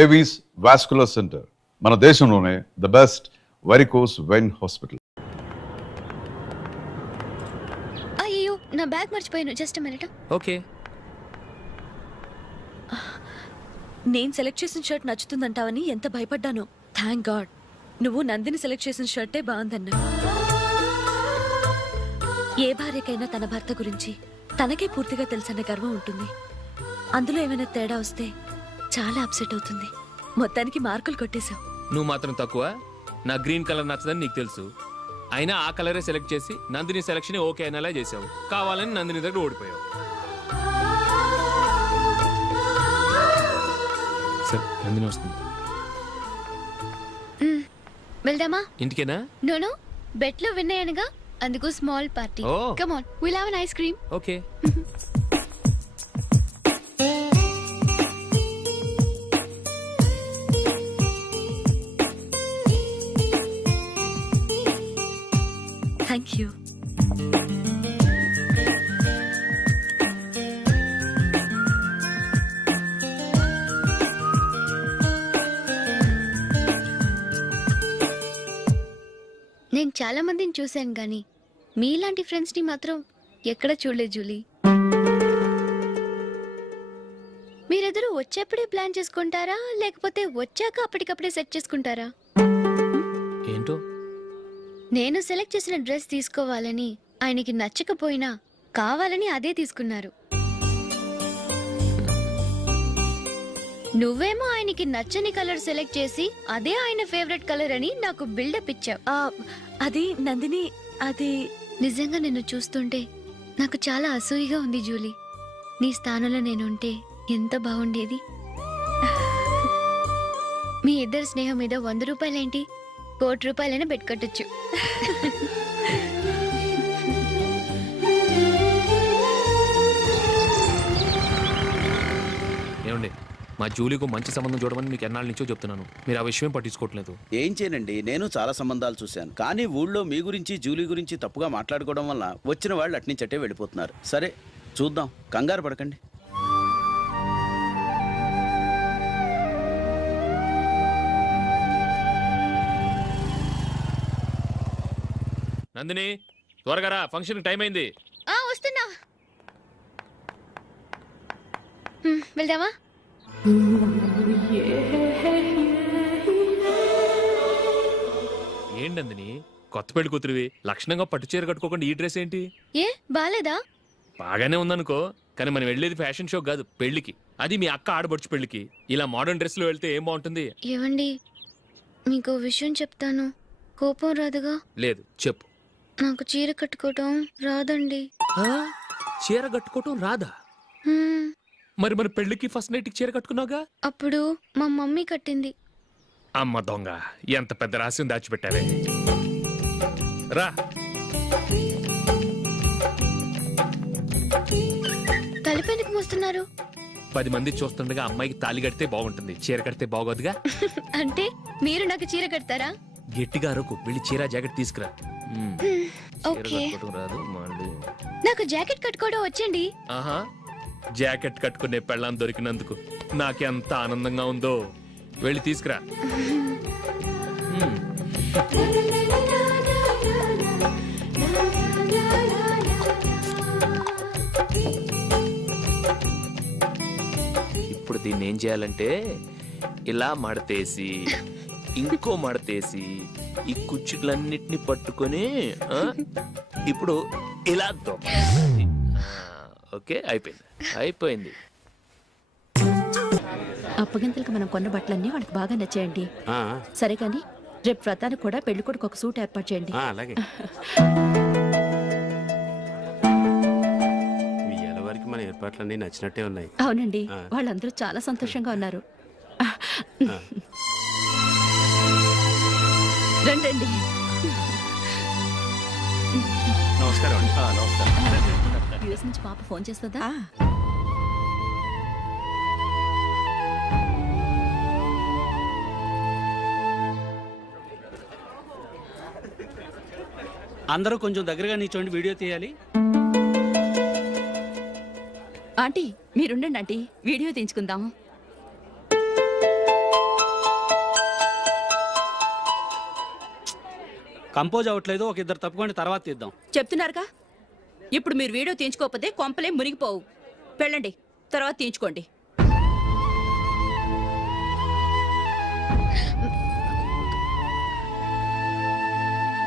Avis vascular centre, మన దేశంలోనే the best varicose vein hospital. అయ్యో, నా బ్యాగ్ మర్చిపోయాను. Just minute. ఓకే. నేను సెలెక్ట్ చేసిన షర్ట్ నచ్చుతుందంటావని ఎంత భయపడ్డాను. థ్యాంక్ గాడ్ నువ్వు నందిని సెలెక్ట్ చేసిన షర్టే బాగుందన్నా. ఏ భార్యకైనా తన భర్త గురించి తనకే పూర్తిగా తెలుసన్న గర్వం ఉంటుంది. అందులో ఏమైనా తేడా వస్తే చాలా అప్సెట్ అవుతుంది. మొత్తానికి మార్కులు కొట్టేశావు. నువ్వు మాత్రం తక్కువ. నా గ్రీన్ కలర్ నచ్చదని నీకు తెలుసు. అయినా ఆ కలరే సెలెక్ట్ చేసి నందిని సెలెక్షన్ ఓకే అనేలా చేసావు. కావాలని నందిని దగ్గర ఓడిపోయావు. సరే, నందిని వస్తుంది. వెళ్దామా? ఇంటికేనా? నో, బెట్లో విన్ అయ్యానుగా, అందుకు small party. Come on, will have an ice cream. Okay. Thank you. నేను చాలా మందిని చూశాను కానీ మీలాంటి ఫ్రెండ్స్ ని మాత్రం ఎక్కడ చూడలేదు జూలీ. మీరెదరూ వచ్చేప్పుడే ప్లాన్ చేసుకుంటారా, లేకపోతే వచ్చాక అప్పటికప్పుడే సెట్ చేసుకుంటారా? ఏంటో నేను సెలెక్ట్ చేసిన డ్రెస్ తీసుకోవాలని ఆయనకి నచ్చకపోయినా కావాలని అదే తీసుకున్నారు. నువ్వేమో ఆయనకి నచ్చని కలర్ సెలెక్ట్ చేసి అదే ఆయన ఫేవరెట్ కలర్ అని నాకు బిల్డప్ ఇచ్చావు. అది నందిని, అది నిజంగా నిన్ను చూస్తుంటే నాకు చాలా అసూయగా ఉంది జూలీ. నీ స్థానంలో నేనుంటే ఎంత బాగుండేది. మీ ఇద్దరు స్నేహం మీద 100 రూపాయలేంటి, 1 కోటి రూపాయలైనా పెట్టుకొట్టచ్చు. ఏమండి, మా జూలీకు మంచి సంబంధం చూడమని మీకు ఎన్నాళ్ళ నుంచో చెప్తున్నాను. మీరు ఆ విషయం పట్టించుకోవట్లేదు. ఏం చేయనండి, నేను చాలా సంబంధాలు చూశాను. కానీ ఊళ్ళో మీ గురించి జూలీ గురించి తప్పుగా మాట్లాడుకోవడం వల్ల వచ్చిన వాళ్ళు అట్నుంచటే వెళ్ళిపోతున్నారు. సరే చూద్దాం, కంగారు పడకండి. నందిని, త్వరగా రా, ఫంక్షన్ టైం అయింది. వస్తున్నా. వెళ్దామా? ఏంటందిని, కొత్త పెళ్లి కూతురివి, లక్షణంగా పట్టు చీర కట్టుకోకుండా ఈ డ్రెస్ ఏంటి? ఏ బాలేదా? బాగానే ఉందనుకో, కానీ మనం వెళ్ళేది ఫ్యాషన్ షో కాదు, పెళ్లికి. అది మీ అక్క ఆడబడుచు పెళ్లికి. ఇలా మోడర్న్ డ్రెస్ లో వెళ్తే ఏం బాగుంటుంది? ఏవండి, మీకు విషయం చెప్తాను, కోపం రాదుగా? లేదు, చెప్పు. నాకు చీర కట్టుకోవటం రాదండి. చీర కట్టుకోవటం రాదా? మరి మన పెళ్లికి ఫస్ట్ నైట్ చీర కట్టుకున్నావుగా? అప్పుడు మా మమ్మీ కట్టింది. అమ్మ దొంగ, ఎంత పెద్ద రహస్యం దాచిపెట్టావే. రా. తలపెందుకు మోస్తున్నారు? 10 మంది చూస్తుండగా అమ్మాయికి తాళి కడితే బాగుంటుంది, చీర కడితే బాగోదుగా. అంటే మీరు నాకు చీర కడతారా? గట్టిగా అరకు, వెళ్ళి చీర జాకెట్ తీసుకురా. ఓకే. రాదు మళ్ళీ. నాకు జాకెట్ కట్టుకోవడం వచ్చండి. ఆహా, జాకెట్ కట్టుకునే పెళ్ళాం దొరికినందుకు నాకెంత ఆనందంగా ఉందో. వెళ్ళి తీసుకురా. ఇప్పుడు దీన్ని ఏం చేయాలంటే, ఇలా మడతేసి ఇంకో మడతేసి ఈ కుచ్చులన్నిటిని పట్టుకొని ఇప్పుడు ఇలా దొక్కాలి. ఓకే, అయిపోయింది. అప్పగింతలకు మనం కొన్న బట్టలన్నీ వాళ్ళకి బాగా నచ్చేయండి. సరే కానీ రేపు వ్రతానికి కూడా పెళ్లి కొడుకు ఒక సూట్ ఏర్పాటు చేయండి. అలాగే. మీ ఎలవారికి మన ఏర్పాట్లన్నీ నచ్చినట్టే ఉన్నాయి. అవునండి, వాళ్ళందరూ చాలా సంతోషంగా ఉన్నారు. రండి. నమస్కారం అండి. నమస్కారం. యూఎస్ నుంచి పాప ఫోన్ చేస్తుందా? అందరూ కొంచెం దగ్గరగా నిల్చోండి, వీడియో తీయాలి. ఆంటీ మీరుండండి ఆంటీ, వీడియో తీయించుకుందాం. కంపోజ్ అవ్వట్లేదు, ఒక ఇద్దరు తప్పుకొని తర్వాత తీద్దాం. చెప్తున్నారుగా. ఇప్పుడు మీరు వీడియో తీయించుకోకపోతే కొంపలే మునిగిపోవు. వెళ్ళండి, తర్వాత తీయించుకోండి.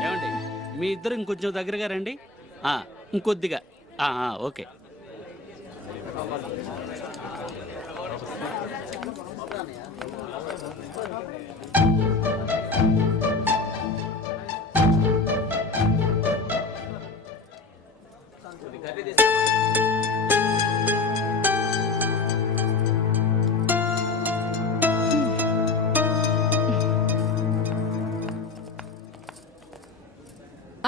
ఏమండి, మీ ఇద్దరు ఇంకొంచెం దగ్గరగా రండి. ఇంకొద్దిగా. ఓకే.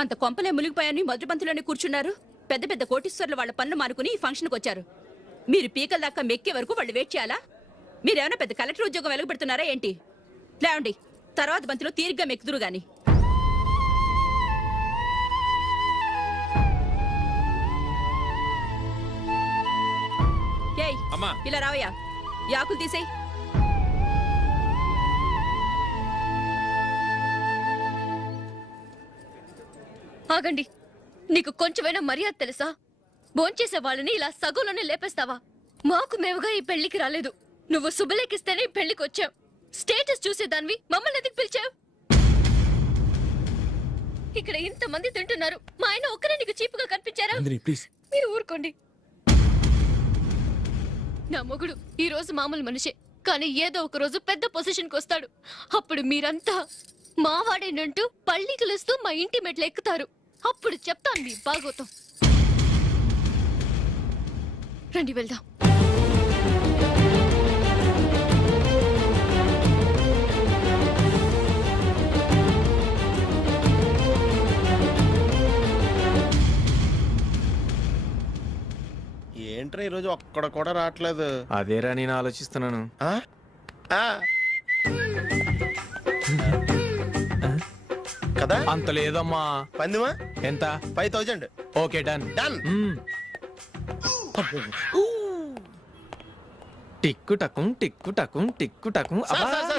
అంత కొంపలే మునిగిపోయాని మొదటి పంతులోనే కూర్చున్నారు. పెద్ద పెద్ద కోటీశ్వర్లు వాళ్ళ పనులు మానుకుని ఈ ఫంక్షన్కి వచ్చారు. మీరు పీకల దాకా మెక్కే వరకు వాళ్ళు వెయిట్ చేయాలా? మీరేమైనా పెద్ద కలెక్టర్ ఉద్యోగం వెలగబెడుతున్నారా ఏంటి? లేవండి, తర్వాత బంతిలో తీరిగ్గా మెక్కుదురు గాని. ఏయ్, అమ్మా. ఇలా రావయ్యా, ఈ ఆకులు తీసేయ్. ఆగండి, నీకు కొంచెమైనా మర్యాద తెలుసా? భోంచేసే వాళ్ళని ఇలా సగంలోనే లేపేస్తావా? మాకు మేముగా ఈ పెళ్లికి రాలేదు. నువ్వు శుభలేఖిస్తేనే ఈ పెళ్లికి వచ్చావు. స్టేటస్ చూసేదానివి మమ్మల్ని ఎందుకు పిలిచావు? ఇక్కడ ఇంతమంది తింటున్నారు, మా ఆయన ఒక్కరే నీకు చీపుగా కనిపించారా? ప్లీజ్. మీరు ఊరుకోండి. నా మొగుడు ఈ రోజు మామూలు మనిషే, కానీ ఏదో ఒక రోజు పెద్ద పొజిషన్కి వస్తాడు. అప్పుడు మీరంతా మావాడేనంటూ పళ్ళికలుస్తూ మా ఇంటి మెట్లు ఎక్కుతారు. అప్పుడు చెప్తాను మీ బాగోతం. రండి వెళ్దాం. ఏంట్రా ఈరోజు ఒక్కడ కూడా రావట్లేదు. అదేరా నేను ఆలోచిస్తున్నాను. ఆ? ఆ. కదా అంత లేదమ్మా. పందిమా ఎంత? 5000. Okay, done. డన్. టిక్కు టకుం టిక్కు టకుం టిక్కు టకుం.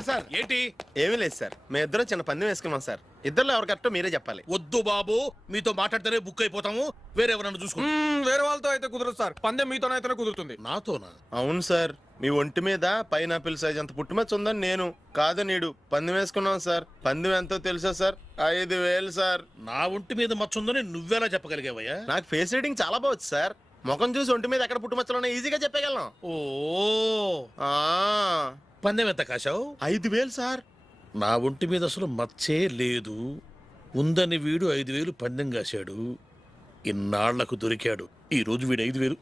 సార్ ఏంటి? ఏమీ లేదు సార్, మేము ఇద్దరు చిన్న పందెం వేసుకున్నాం సార్. ఇద్దరు ఎవరు కరెక్టో మీరే చెప్పాలి. వద్దు బాబు, మీతో మాట్లాడితేనే బుక్ అయిపోతాము. వేరెవరన్నా చూసుకో. వేరే వాళ్ళతో అయితే కుదరదు సార్, పందెం మీతోనైతేనే కుదురుతుంది. నాతోనా? అవును సార్, మీ ఒంటి మీద పైనాపిల్ సైజ్ అంత పుట్టుమచ్చ ఉందని నేను కాదు నీడు పందెం వేసుకున్నాం సార్. పందెం ఎంతో తెలుసా సార్? 5000 సార్. నా ఒంటి మీద మచ్చ ఉందని నువ్వెలా చెప్పగలిగావయ్యా? నాకు ఫేస్ రీడింగ్ చాలా బాగుంది సార్. ముఖం చూసి ఒంటి మీద ఎక్కడ పుట్టుమచ్చలో ఈజీగా చెప్పగలను. ఓ, ఆ, పందెం ఎంత కాశావు? 5000 సార్. నా ఒంటి మీద అసలు మచ్చే లేదు. ఉందని వీడు 5000 పందెం కాశాడు. ఇన్నాళ్లకు దొరికాడు. ఈ రోజు వీడు 5000.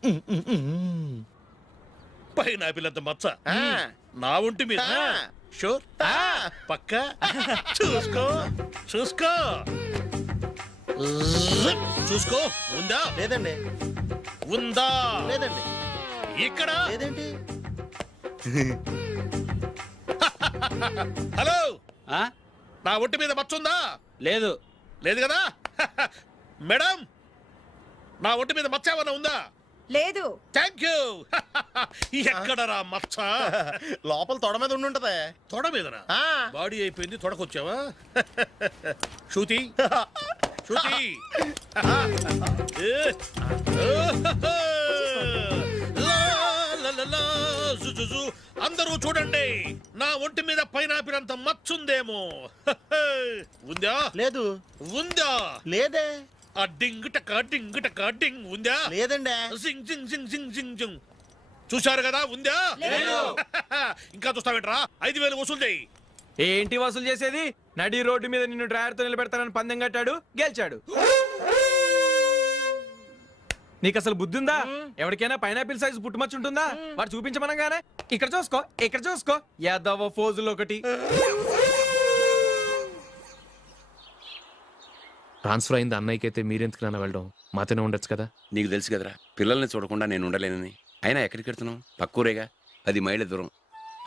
పైన పిల్లంత మచ్చ ఆ. నా ఒంటి మీద. ఆ. షూర్? ఆ. పక్క చూసుకో చూసుకో చూసుకో. ఉందా? లేదండి. ఉందా? లేదండి. ఇక్కడ లేదేంటి? హలో, ఆ? నా ఒంటి మీద మచ్చ ఉందా? లేదు. లేదు కదా? మేడం, నా ఒంటి మీద మచ్చ ఏమన్నా ఉందా? లేదు. Thank you. ఎక్కడరా మచ్చ? లోపల తొడ మీద ఉండుంటదే. తొడ మీదనా? ఆ. బాడీ అయిపోయింది, తొడకొచ్చావా? శృతి శృతి. అందరూ చూడండి, నా ఒంటి మీద పైనాపిల్ అంత మచ్చుందేమో. ఉందా? లేదు. ఉందా? లేదే. ఆ డింగ్ టక డింగ్ టక డింగ్ ఉందా? లేదండి. జింగ్ జింగ్ జింగ్ జింగ్ జింగ్ జింగ్. చూశారు కదా? ఉందా? ఇంకా చూస్తావేంట్రా? 5000 వసూలు చేయి. ఏంటి వసూలు చేసేది? నడి రోడ్డు మీద నిన్ను డ్రైవర్ తో నిలబెడతానని పందెం కట్టాడు, గెలిచాడు. నీకు అసలు బుద్ధి ఉందా? ఎవరికైనా పైనాపిల్ సైజ్ పుట్టుమచ్చు ఉంటుందా? వాడు చూపించమనగానే ఇక్కడ చూసుకో, ఇక్కడ చూసుకో, యాదవ ఫోజులు ఒకటి. ట్రాన్స్ఫర్ అయింది అన్నయ్యకి అయితే మీరెందుకు నాన్న వెళ్ళడం? మాతోనే ఉండొచ్చు కదా. నీకు తెలుసు కదరా, పిల్లల్ని చూడకుండా నేను ఉండలేనని. అయినా ఎక్కడికి వెళ్తున్నావు? పక్కూరేగా, 10 మైళ్ళ దూరం.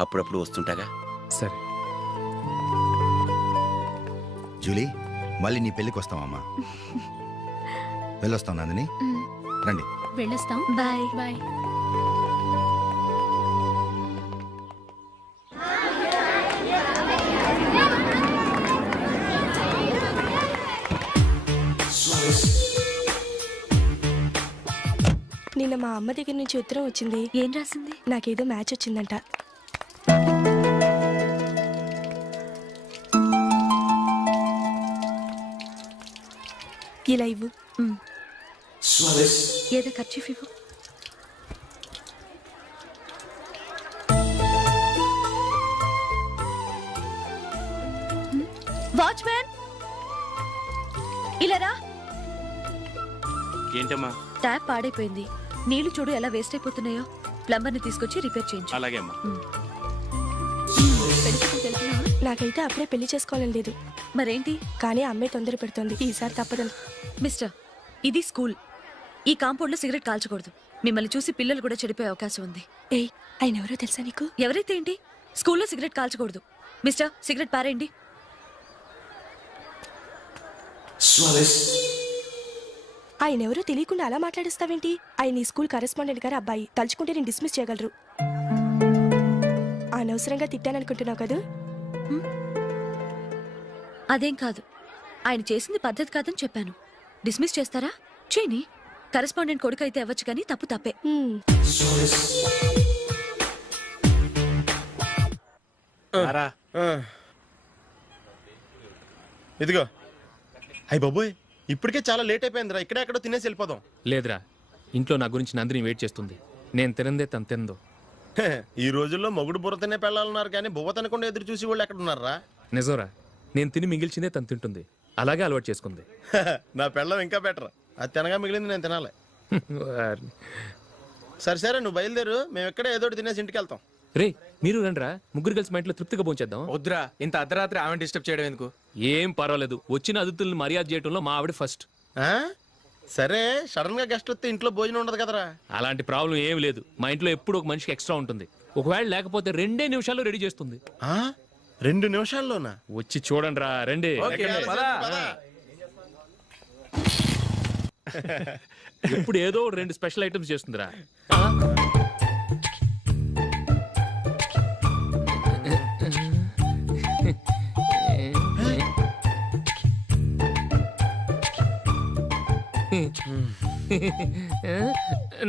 అప్పుడప్పుడు వస్తుంటాగా. సరే. జూలీ, మళ్ళీ నీ పెళ్ళికి వస్తామమ్మా. వెళ్ళొస్తాం నందిని, రండి. వెళ్ళొస్తాం. Bye bye. నిన్న మా అమ్మ దగ్గర నుంచి ఉత్తరం వచ్చింది. ఏం రాసింది? నాకేదో మ్యాచ్ వచ్చిందంట. ఇలా ఇవ్వు. ఏదో ఖర్చీఫ్ ఇవ్వు. వాచ్మ్యాన్ ఇలా రా. ఏంటమ్మా? ట్యాప్ పాడైపోయింది. నీళ్లు చూడు ఎలా వేస్ట్ అయిపోతున్నాయో. ప్లంబర్ని తీసుకొచ్చి రిపేర్ చేయించు. అలాగే అమ్మా. పెళ్లికి వెళ్తున్నావా? నాకైతే అప్పుడే పెళ్లి చేసుకోవాలని లేదు. మరేంటి? కానీ అమ్మాయి తొందర పెడుతోంది. ఈసారి తప్పదని. మిస్టర్, ఇది స్కూల్. ఈ కాంపౌండ్ లో సిగరెట్ కాల్చకూడదు. మిమ్మల్ని చూసి పిల్లలు కూడా చెడిపోయే అవకాశం ఉంది. ఏయ్, ఆయన ఎవరో తెలుసా నీకు? ఎవరైతే ఏంటి, స్కూల్లో సిగరెట్ కాల్చకూడదు. మిస్టర్, సిగరెట్ పారేయండి. ఆయన ఎవరో తెలియకుండా అలా మాట్లాడిస్తావేంటి? ఆయన ఈ స్కూల్ కరెస్పాండెంట్ గారు అబ్బాయి. తలుచుకుంటే నేను డిస్మిస్ చేయగలరు. అనవసరంగా తిట్టాననుకుంటున్నావు కదా? అదేం కాదు. ఆయన చేసింది పద్ధతి కాదని చెప్పాను. డిస్మిస్ చేస్తారా? చేయని. కరెస్పాండెంట్ కొడుకు అయితే అవ్వచ్చు కానీ తప్పు తప్పే. ఇదిగో. అయ్యి బాబోయ్, ఇప్పటికే చాలా లేట్ అయిపోయిందిరా. ఇక్కడే ఎక్కడో తినేసి వెళ్ళిపోదాం. లేదురా, ఇంట్లో నా గురించి నందిని వెయిట్ చేస్తుంది. నేను తినందే తను తిందో. హే, ఈ రోజుల్లో మొగుడు బుర్ర తినే పెళ్ళాలన్నారు కానీ బువ్వ తినకుండా ఎదురు చూసి వాళ్ళు ఎక్కడ ఉన్నారా? నిజంరా, నేను తిని మిగిల్చిందే తను తింటుంది. అలాగే అలవాటు చేసుకుంది. నా పెళ్ళం ఇంకా బెటర్. అది తినగా మిగిలింది నేను తినాలి. సరే సరే, నువ్వు బయలుదేరు. మేము ఎక్కడే ఏదో ఒకటి తినేసి ఇంటికి వెళ్తాం. రే, మీరు రండిరా, ముగ్గురు కలిసి మా ఇంట్లో తృప్తిగా పోంచేద్దాం. వద్దురా, ఇంత అర్ధరాత్రి ఆమె డిస్టర్బ్ చేయడం ఎందుకు? ఏం పర్వాలేదు, వచ్చిన అతిథులను మర్యాద చేయడంలో మా ఆవిడ ఫస్ట్. ఆ? సరే, సడన్ గా గెస్ట్ వస్తే ఇంట్లో భోజనం ఉండదు కదరా? అలాంటి ప్రాబ్లం ఏం లేదు. మా ఇంట్లో ఎప్పుడు ఒక మనిషికి ఎక్స్ట్రా ఉంటుంది. ఒకవేళ లేకపోతే 2 నిమిషాల్లో రెడీ చేస్తుంది. 2 నిమిషాల్లోనా? వచ్చి చూడండి రా, రండి. ఇప్పుడు ఏదో 2 స్పెషల్ ఐటమ్స్ చేస్తుందిరా.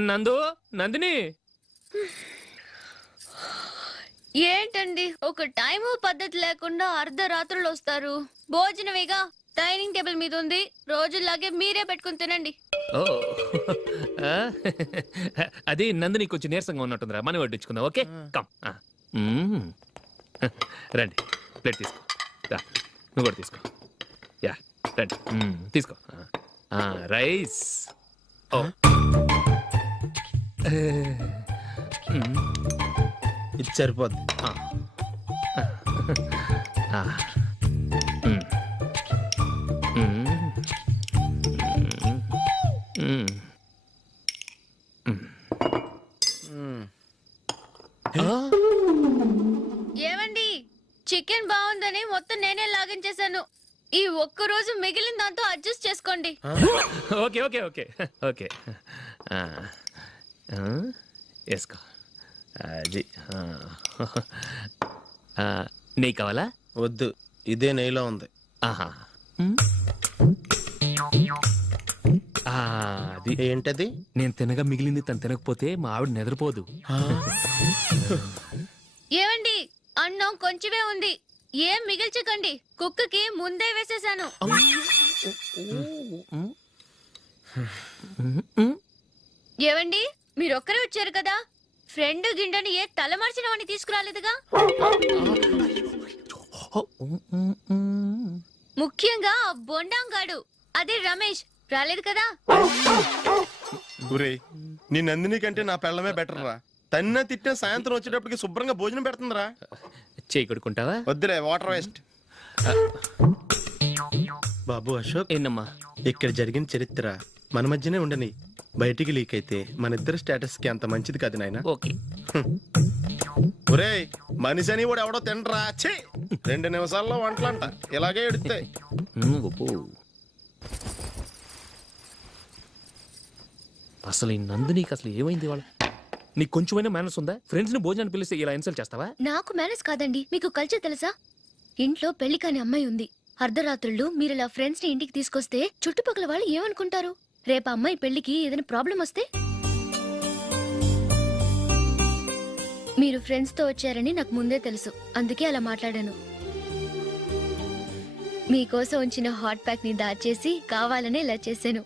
నందు, నందిని. ఏంటండి ఒక టైము పద్ధతి లేకుండా అర్ధరాత్రులు వస్తారు? భోజనమేగా డైనింగ్ టేబుల్ మీద ఉంది. రోజులాగే మీరే పెట్టుకుని తినండి. ఓ, అది నందిని కొంచెం నీరసంగా ఉన్నట్టుందిరా. మనం వడ్డించుకుందాం. Okay, come. రండి, ప్లేట్ తీసుకో. నువ్వు కూడా తీసుకో. యా, రండి, తీసుకో. రైస్. ఓ, ఇది సరిపోద్ది. ఏమండి, చికెన్ బాగుందని మొత్తం నేనే లాగించేశాను. ఈ ఒక్క రోజు మిగిలిన దాంతో అడ్జస్ట్ చేసుకోండి. Okay okay okay okay. వేసుకో. అది నెయ్యి కావాలా? వద్దు, ఇదే నెయ్యిలో ఉంది. ఆహా, అది ఏంటది? నేను తినగా మిగిలింది తను తినకపోతే మా ఆవిడ నిద్రపోదు. ఏమండి, అన్నం కొంచెమే ఉంది. ఏం మిగిల్చకండి. కుక్కకి ముందే వేసేసాను. ఏవండి, మీరొక్కరే వచ్చారు కదా, ఫ్రెండ్ గిండెని ఏ తలమర్చిన వాడిని తీసుకురాలేదుగా? ముఖ్యంగా ఆ బొండాంగాడు, అదే రమేష్, రాలేదు కదా? ఒరేయ్, నీ నందిని కంటే నా పెళ్ళమే బెటర్ రా. తన్న తిట్టిన సాయంత్రం వచ్చేటప్పటికి శుభ్రంగా భోజనం పెడుతుందిరా. చేయి కొడుకుంటావా? వద్దులే, వాటర్ వేస్ట్. బాబు అశోక్, ఏంటమ్మా? ఇక్కడ జరిగిన చరిత్ర మన మధ్యనే ఉండని. బయటికి లీక్ అయితే మన ఇద్దరు స్టేటస్ కి అంత మంచిది కాదు నాయన. ఓకే. ఒరేయ్, మనిషి అని కూడా ఎవడో తినరా. 2 నిమిషాల్లో వంటలంట. ఇలాగే ఎడుతాయి. అసలు ఈ నందినికి అసలు ఏమైంది? వాళ్ళ నీకు కొంచెమైనా మేనస్ ఉందా? ఫ్రెండ్స్ ని భోజనాన్ని పిలిస్తే ఇలా ఇన్సల్ట్ చేస్తావా? నాకు మేనేజ్ కాదండి, మీకు కల్చర్ తెలుసా? ఇంట్లో పెళ్లి కాని అమ్మాయి ఉంది. అర్ధరాత్రుళ్ళు మీరు ఇలా ఫ్రెండ్స్ ని ఇంటికి తీసుకొస్తే చుట్టుపక్కల వాళ్ళు ఏమనుకుంటారు? రేపు అమ్మాయి పెళ్లికి ఏదైనా ప్రాబ్లం వస్తే మీరు ఫ్రెండ్స్తో వచ్చారని నాకు ముందే తెలుసు, అందుకే అలా మాట్లాడాను. మీకోసం ఉంచిన హాట్ ప్యాక్ ని దాచేసి కావాలనే ఇలా చేశాను.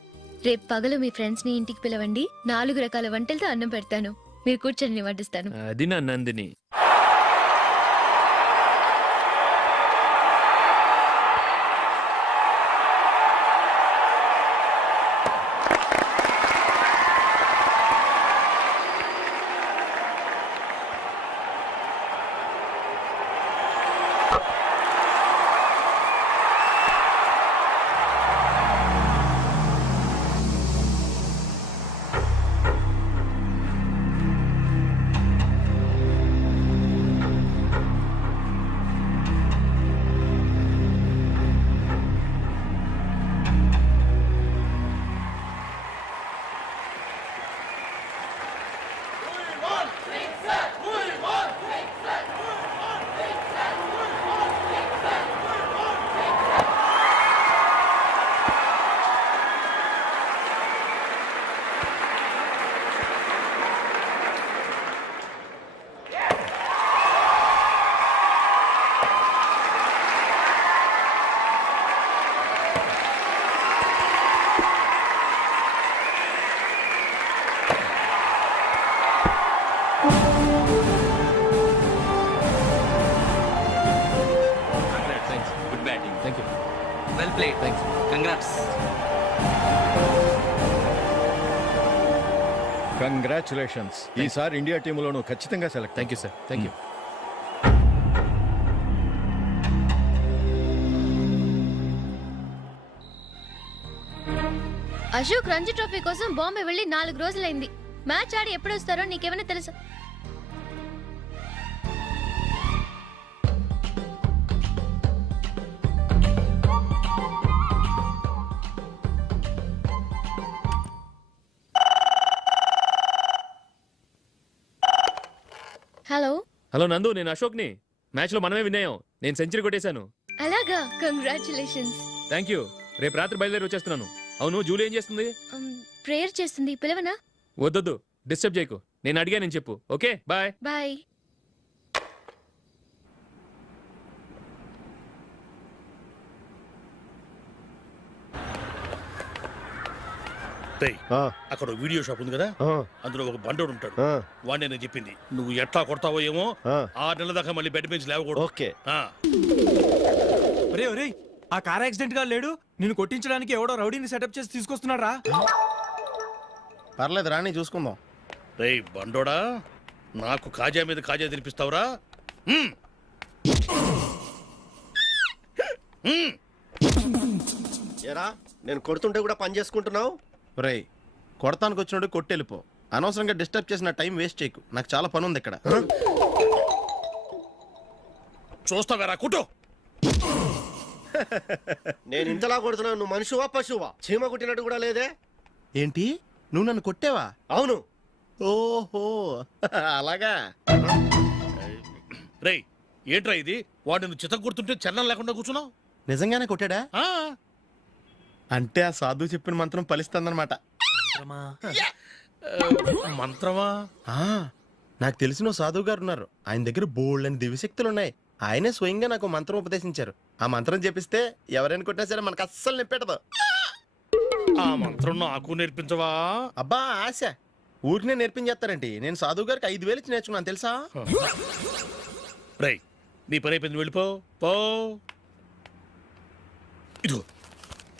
రేపు పగలు మీ ఫ్రెండ్స్ ని ఇంటికి పిలవండి, 4 రకాల వంటలతో అన్నం పెడతాను. మీరు కూర్చొని వడ్డిస్తాను. అది నా Nandini. Good batting. Thank you. Well played. Thanks. Congrats. Congratulations. ఈసారి ఇండియా టీంలోనూ ఖచ్చితంగా select. Thank you sir. Thank you. Ashok Ranji trophy కోసం బాంబే వెళ్ళి 4 రోజులైంది. మ్యాచ్ ఆడి ఎప్పుడు వస్తారో నీకేమైనా తెలుసా? హలో. హలో నందు, నేను అశోక్ని. మ్యాచ్లో మనమే విన్నాయం. నేను సెంచరీ కొట్టేశాను. అలాగా, కంగ్రాచులేషన్స్. Thank you. రేపు రాత్రి బయలుదేరి వచ్చేస్తున్నాను. అవును, జూలీ ఏం చేస్తుంది? ప్రేయర్ చేస్తుంది, పిలవనా? వద్దొద్దు, డిస్టర్బ్ చేయకు. నేను అడిగానని చెప్పు. Okay, bye. బాయ్. రేయ్, అక్కడ ఒక వీడియో షాప్ ఉంది కదా, అందులో ఒక బండోడు ఉంటాడు. వాడిని నేను చెప్పింది నువ్వు ఎట్లా కొడతావో ఏమో. 6 నెలల దాకా మళ్ళీ బెడ్ బెంచ్ లేవకూడదు. ఓకే. ఒరే ఒరే, ఆ కార్ యాక్సిడెంట్ గా లేడు, నిన్ను కొట్టించడానికి ఎవడో రౌడీని సెటప్ చేసి తీసుకొస్తున్నారా? పర్లేదు రాని చూసుకుందాం. రేయ్ బండోడా, నాకు కాజా మీద కాజా తినిపిస్తావురా? ఏరా, నేను కొడుతుంటే కూడా పని చేసుకుంటున్నావు? రేయ్, కొడతానికి వచ్చినట్టు కొట్టెళ్ళిపో. అనవసరంగా డిస్టర్బ్ చేసిన టైం వేస్ట్ చేయకు. నాకు చాలా పని ఉంది ఇక్కడ. చూస్తావారా కుట్టు? నేను ఇంతలా కొడుతున్నావు, నువ్వు మనుషువా పశువా? చీమ కుట్టినట్టు కూడా లేదే. ఏంటి, నువ్వు నన్ను కొట్టావా? అవును. ఓహో అలాగా. రేయ్ ఏంట్రా ఇది? వాడు నువ్వు చిత్త గుర్తుంటే చలనం లేకుండా కూర్చున్నావు. నిజంగానే కొట్టాడా? అంటే ఆ సాధువు చెప్పిన మంత్రం ఫలిస్తుందన్నమాట. మంత్రమా? నాకు తెలిసిన ఓ సాధువు గారు ఉన్నారు. ఆయన దగ్గర బోల్డ్ అని దివ్యశక్తులు ఉన్నాయి. ఆయనే స్వయంగా నాకు మంత్రం ఉపదేశించారు. ఆ మంత్రం చెప్పిస్తే ఎవరైనా కొట్టినా సరే మనకు అస్సలు నిప్పెట్టదు. ఆ మంత్రం నాకు నేర్పించవా? అబ్బా ఆశ, ఊరినే నేర్పించేస్తారండి. నేను సాధువు గారికి 5,000 ఇచ్చి నేర్చుకున్నాను తెలుసా? రేయ్, నీ పని అయిపోయింది, వెళ్ళిపో. పో. ఇదిగో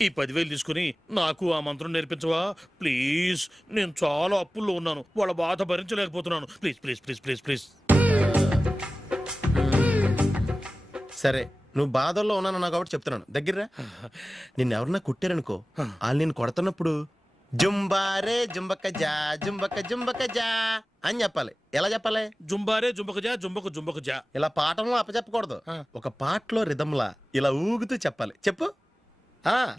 ఈ 10,000 తీసుకుని నాకు ఆ మంత్రం నేర్పించవా ప్లీజ్? నేను చాలా అప్పుల్లో ఉన్నాను, వాళ్ళ బాధ భరించలేకపోతున్నాను. Please please please please please. సరే, నువ్వు బాధల్లో ఉన్నాను నాకు కాబట్టి చెప్తున్నాను. దగ్గర నిన్ను ఎవరన్నా కుట్టారనుకో, వాళ్ళు నేను కొడుతున్నప్పుడు జుంబారే జుంబక జా జుంబక జుంబక జా అని చెప్పాలి. ఎలా చెప్పాలి? జుంబారే జుంబక జా జుంబక జుంబక జా. ఇలా పాఠంలో అప్పచెప్పకూడదు. ఒక పాటలో రిధంలా ఇలా ఊగుతూ చెప్పాలి. చెప్పు.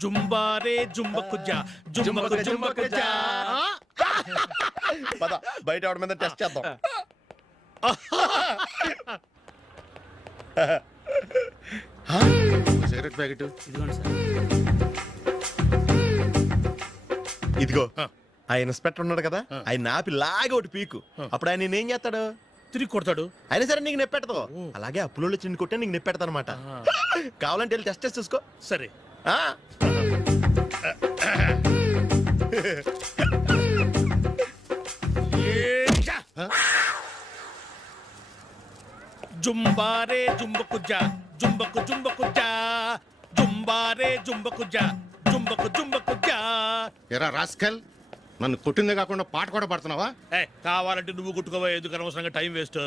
జుంబారే జుంబకు జా జుంబకు జుంబకు జా. పద బయట ఆవిడ మీద టెస్ట్ చేద్దాం. సిగరెట్ ప్యాకెట్ ఇదిగోండి సార్. ఇదిగో. ఆ ఇన్స్పెక్టర్ ఉన్నాడు కదా, ఆయన ఆపి లాగా ఒకటి పీకు. అప్పుడు ఆయన నేనేం చేస్తాడు? తిరిగి కొడతాడు. అయినా సరే నీకు నెప్పెడతావు. అలాగే అప్పులో చిన్న కొట్టే నీకు నెప్పెడతా అనమాట. కావాలంటే వెళ్ళి టెస్ట్ చేసి చూసుకో. సరే. ఆ? జుంబారే జుంబకుజా జుంబకు జుంబకుజా జుంబారే జుంబకుజా జుంబకు జుంబకుజా. ఎరా రాస్కల్, నన్ను కొట్టిందే కాకుండా పాట కూడా పడుతున్నావా? కావాలంటే నువ్వు కొట్టుకోవా, ఎందుకు అనవసరంగా టైం వేస్ట్.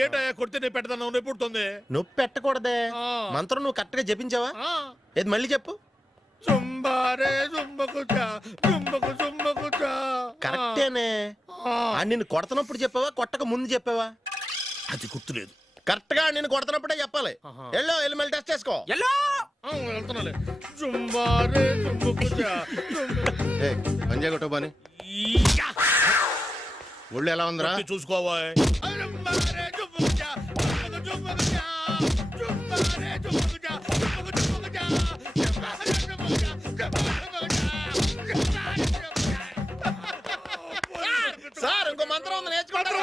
ఏంటయ్యా కొడితే నేను పెడతాను, నొప్పి పుడుతుంది. నొప్పి పెట్టకూడదే. మంత్రం నువ్వు కరెక్ట్ గా జపించావా? ఏది మళ్ళీ చెప్పు. జుంబారే జుంబకుజా జుంబకు జుంబకుజా. కరెక్టేనే. నిన్ను కొడుతున్నప్పుడు చెప్పావా, కొట్టక ముందు చెప్పావా? అది గుర్తులేదు. కరెక్ట్ గా నేను కొడుతున్నప్పుడే చెప్పాలి. వెళ్ళి మళ్ళీ టెస్ట్ చేసుకో. వెళ్తున్నాలే. జుంబారే జుంబకుజా. పంజా కొట్టబాని ఒళ్ళు ఎలా ఉందిరా చూసుకోవా. సార్ ఇంకో మంత్రం ఉంది, నేర్చుకుంటారా?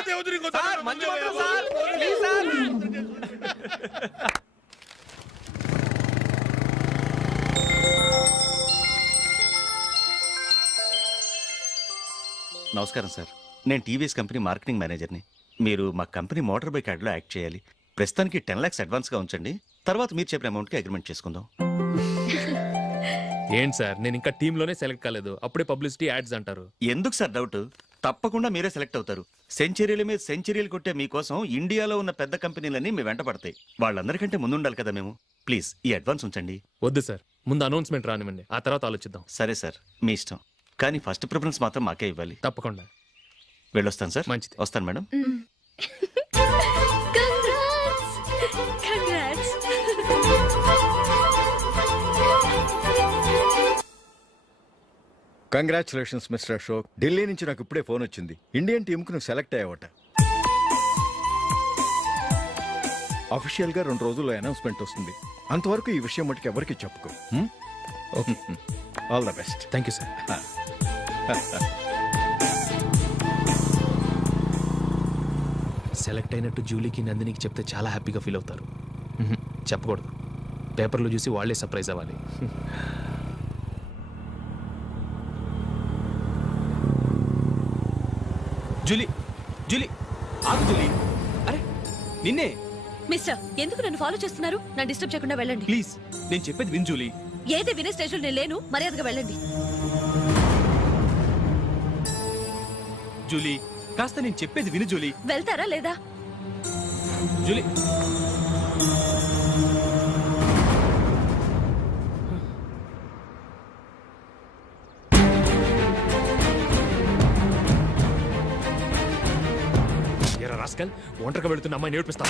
నమస్కారం సార్, నేను టీవీఎస్ కంపెనీ మార్కెటింగ్ మేనేజర్ని. మీరు మా కంపెనీ మోటార్ బైక్ యాడ్లో యాక్ట్ చేయాలి. ప్రస్తుతానికి 10 lakhs అడ్వాన్స్గా ఉంచండి, తర్వాత మీరు చెప్పిన అమౌంట్కి అగ్రిమెంట్ చేసుకుందాం. ఏంటి సార్, నేను ఇంకా టీంలోనే సెలెక్ట్ కాలేదు, అప్పుడే పబ్లిసిటీ యాడ్స్ అంటారు. ఎందుకు సార్ డౌట్? తప్పకుండా మీరే సెలెక్ట్ అవుతారు. సెంచరీల మీద సెంచరీలు కొట్టే మీకోసం ఇండియాలో ఉన్న పెద్ద కంపెనీలన్నీ మీ వెంట పడతాయి. వాళ్ళందరికంటే ముందు ఉండాలి కదా మేము. ప్లీజ్ ఈ అడ్వాన్స్ ఉంచండి. వద్దు సార్, ముందు అనౌన్స్మెంట్ రానివ్వండి, ఆ తర్వాత ఆలోచిద్దాం. సరే సార్, మీ ఇష్టం. కానీ ఫస్ట్ ప్రిఫరెన్స్ మాత్రం మాకే ఇవ్వాలి. తప్పకుండా. వెళ్ళొస్తాను సార్. మంచిది. వస్తాను madam. Congratulations mister Ashok. Delhi నుంచి నాకు ఇప్పుడే ఫోన్ వచ్చింది. ఇండియన్ టీంకు నువ్వు సెలెక్ట్ అయ్యావట. అఫీషియల్గా 2 రోజుల్లో అనౌన్స్మెంట్ వస్తుంది. అంతవరకు ఈ విషయం మటుకు ఎవరికి చెప్పుకో. All the best. Thank you sir. Select అయినట్టు జూలీకి నందినికి చెప్తే చాలా హ్యాపీగా ఫీల్ అవుతారు. చెప్పకూడదు, పేపర్లో చూసి వాళ్ళే సర్ప్రైజ్ అవ్వాలి. జూలీ, జూలీ, ఆగు జూలీ. అరే నిన్నే. మిస్టర్, ఎందుకు నన్ను ఫాలో చేస్తున్నారు? నన్ను డిస్టర్బ్ చేయకుండా వెళ్ళండి ప్లీజ్, నేను చెప్పేది విను జూలీ. ఏది వినే స్టేజ్లో నేను లేను. మర్యాదగా వెళ్ళండి. జూలీ, కాస్త నేను చెప్పేది విను జూలీ. వెళ్తారా లేదా? జూలీ, రాస్కల్, ఒంటరిగా వెళుతున్న అమ్మాయిని ఏడిపిస్తా.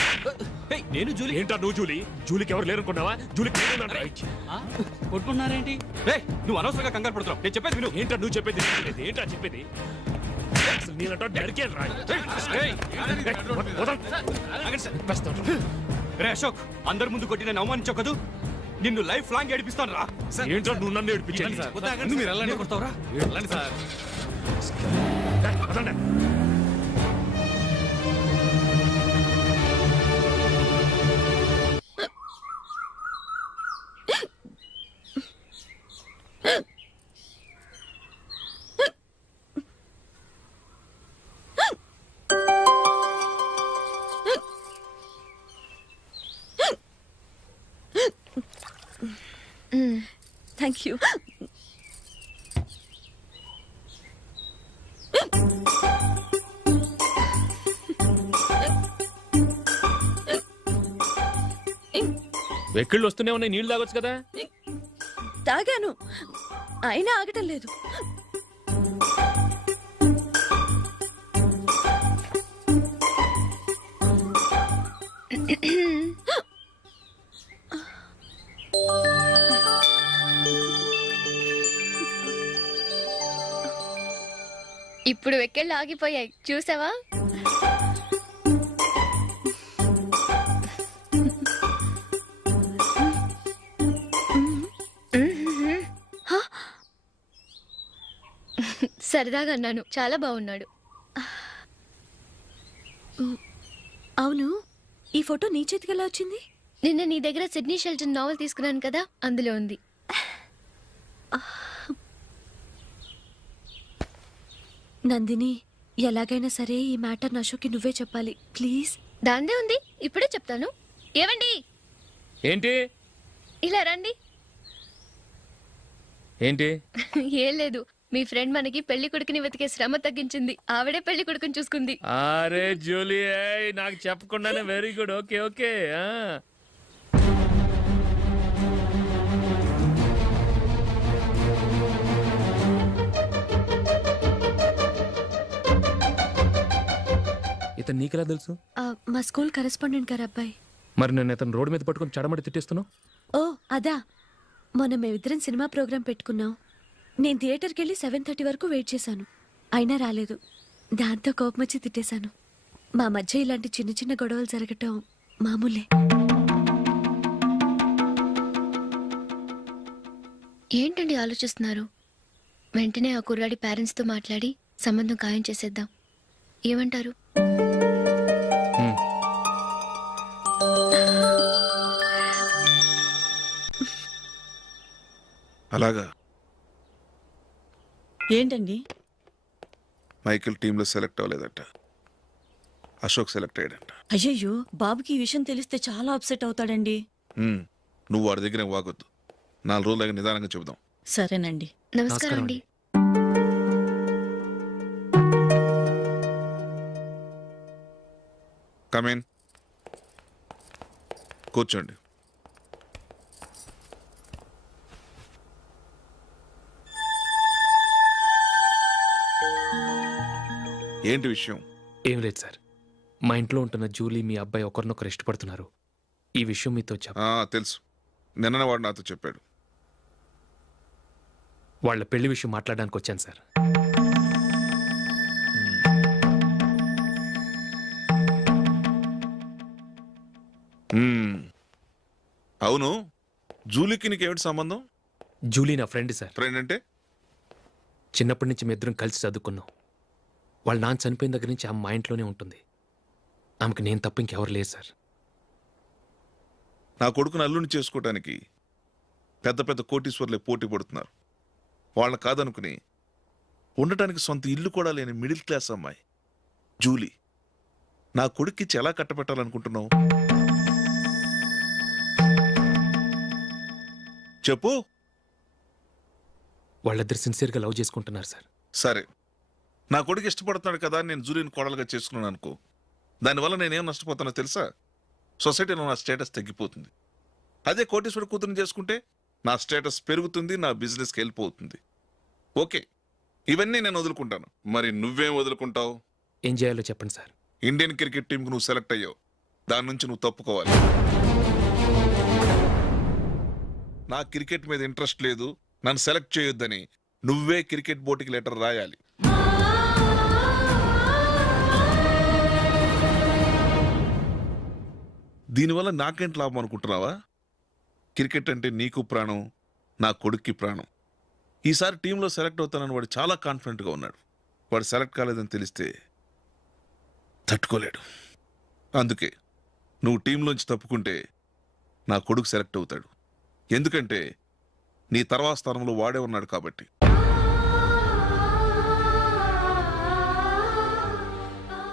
నేను జూలీ. ఏంటా నువ్వు జూలీ? జూలీకి ఎవరు లేరనుకున్నావా? జూలీకి కొట్టుకున్నారేంటి? నువ్వు అనవసరంగా కంగారు పడుతున్నావు. నేను చెప్పేది విను. ఏంటా నువ్వు చెప్పేది? ఏంటా చెప్పేది? అసలు నేనంటా డరికే రా. రే అశోక్, అందరి ముందు కొట్టి నేను అవమానించావు కదూ. నిన్ను లైఫ్ లాంగ్ ఏడిపిస్తాను రా. ఏంటో నువ్వు నన్ను ఏడిపించాలి. మీరు వెళ్ళండి. కొడతావురా? వెళ్ళండి సార్. Thank you. వెక్కిళ్ళు వస్తూనే ఉన్నాయి, నీళ్లు తాగొచ్చు కదా. తాగాను, అయినా ఆగటం లేదు. ఇప్పుడు వెక్కెళ్ళు ఆగిపోయాయి, చూసావా? సరదాగా అన్నాను. చాలా బాగున్నాడు. అవును, ఈ ఫోటో నీ చేతికి ఎలా వచ్చింది? నిన్న నీ దగ్గర సిడ్నీ షెల్టన్ నావెల్ తీసుకున్నాను కదా, అందులో ఉంది. నందిని, ఎలాగైనా సరే ఈ మ్యాటర్ అశోక్కి నువ్వే చెప్పాలి ప్లీజ్. దాందే ఉంది, ఇప్పుడే చెప్తాను. ఏవండి, ఏంటి ఇలా రండి. ఏంటి ఏం లేదు, మీ ఫ్రెండ్ మనకి పెళ్లి కొడుకుని వెతికే శ్రమ తగ్గించింది. ఆవిడే పెళ్లి కొడుకుని చూసుకుంది. అరే జూలీ, ఏయ్, నాకు చెప్పకుండానే వెరీ గుడ్. Okay okay. ఇతను నీకెలా తెలుసు? మా స్కూల్ కరెస్పాండెంట్ గారు అబ్బాయి. మరి నేను ఇతను రోడ్డు మీద పట్టుకొని చడమడి తిట్టేస్తున్నావు. ఓ అదా, మొన్న మేమిద్దరం సినిమా ప్రోగ్రాం పెట్టుకున్నాం. నేను థియేటర్కి వెళ్ళి 7:30 వరకు వెయిట్ చేశాను, అయినా రాలేదు. దాంతో కోపం వచ్చి తిట్టేశాను. మా మధ్య ఇలాంటి చిన్న చిన్న గొడవలు జరగటం మామూలే. ఏంటండి ఆలోచిస్తున్నారు? వెంటనే ఆ కుర్రాడి పేరెంట్స్తో మాట్లాడి సంబంధం ఖాయం చేసేద్దాం. ఏమంటారు? అలాగా? ఏంటండి? మైకిల్ టీంలో సెలెక్ట్ అవ్వలేదట, అశోక్ సెలెక్ట్ అయ్యాడంట. అయ్యయ్యో, బాబుకి ఈ విషయం తెలిస్తే చాలా అప్సెట్ అవుతాడండి. నువ్వు వాడి దగ్గర వాగొద్దు, 4 రోజుల దగ్గర నిదానంగా చెబుదాం. సరేనండి. నమస్కారం అండి. కమేన్, కూర్చోండి. ఏంటి విషయం? ఏం లేదు సార్, మా ఇంట్లో ఉంటున్న జూలీ మీ అబ్బాయి ఒకరినొకరు ఇష్టపడుతున్నారు. ఈ విషయం మీతో తెలుసు, నిన్న వాడు నాతో చెప్పాడు. వాళ్ళ పెళ్లి విషయం మాట్లాడడానికి వచ్చాను సార్. అవును, జూలీకి నీకేమిటి సంబంధం? జూలీ నా ఫ్రెండ్ సార్. ఫ్రెండ్ అంటే? చిన్నప్పటి నుంచి మీ ఇద్దరం కలిసి చదువుకున్నాం. వాళ్ళ నాన్న చనిపోయిన దగ్గర నుంచి ఆమె మా ఇంట్లోనే ఉంటుంది. ఆమెకు నేను తప్ప ఇంకెవరు లేదు సార్. నా కొడుకును అల్లుని చేసుకోవటానికి పెద్ద పెద్ద కోటీశ్వర్లే పోటీ పడుతున్నారు. వాళ్ళని కాదనుకుని ఉండటానికి సొంత ఇల్లు కూడా లేని మిడిల్ క్లాస్ అమ్మాయి జూలీ నా కొడుక్కిచ్చి ఎలా కట్టబెట్టాలనుకుంటున్నావు? చెప్పు. వాళ్ళిద్దరు సిన్సియర్గా లవ్ చేసుకుంటున్నారు సార్. సరే, నా కొడుకు ఇష్టపడుతున్నాడు కదా అని నేను జూలీని కోడలుగా చేసుకున్నాను అనుకో, దానివల్ల నేనేం నష్టపోతానో తెలుసా? సొసైటీలో నా స్టేటస్ తగ్గిపోతుంది. అదే కోటీశ్వర కూతురుని చేసుకుంటే నా స్టేటస్ పెరుగుతుంది, నా బిజినెస్కి వెళ్ళిపోతుంది. ఓకే, ఇవన్నీ నేను వదులుకుంటాను. మరి నువ్వేం వదులుకుంటావు? ఏం చేయాలో చెప్పండి సార్. ఇండియన్ క్రికెట్ టీంకి నువ్వు సెలెక్ట్ అయ్యావు, దాని నుంచి నువ్వు తప్పుకోవాలి. నా క్రికెట్ మీద ఇంట్రెస్ట్ లేదు, నన్ను సెలెక్ట్ చేయొద్దని నువ్వే క్రికెట్ బోర్డుకి లెటర్ రాయాలి. దీనివల్ల నాకేంటి లాభం అనుకుంటున్నావా? క్రికెట్ అంటే నీకు ప్రాణం, నా కొడుక్కి ప్రాణం. ఈసారి టీంలో సెలెక్ట్ అవుతానని వాడు చాలా కాన్ఫిడెంట్గా ఉన్నాడు. వాడు సెలెక్ట్ కాలేదని తెలిస్తే తట్టుకోలేడు. అందుకే నువ్వు టీంలోంచి తప్పుకుంటే నా కొడుకు సెలెక్ట్ అవుతాడు. ఎందుకంటే నీ తర్వాత స్థానంలో వాడే ఉన్నాడు కాబట్టి.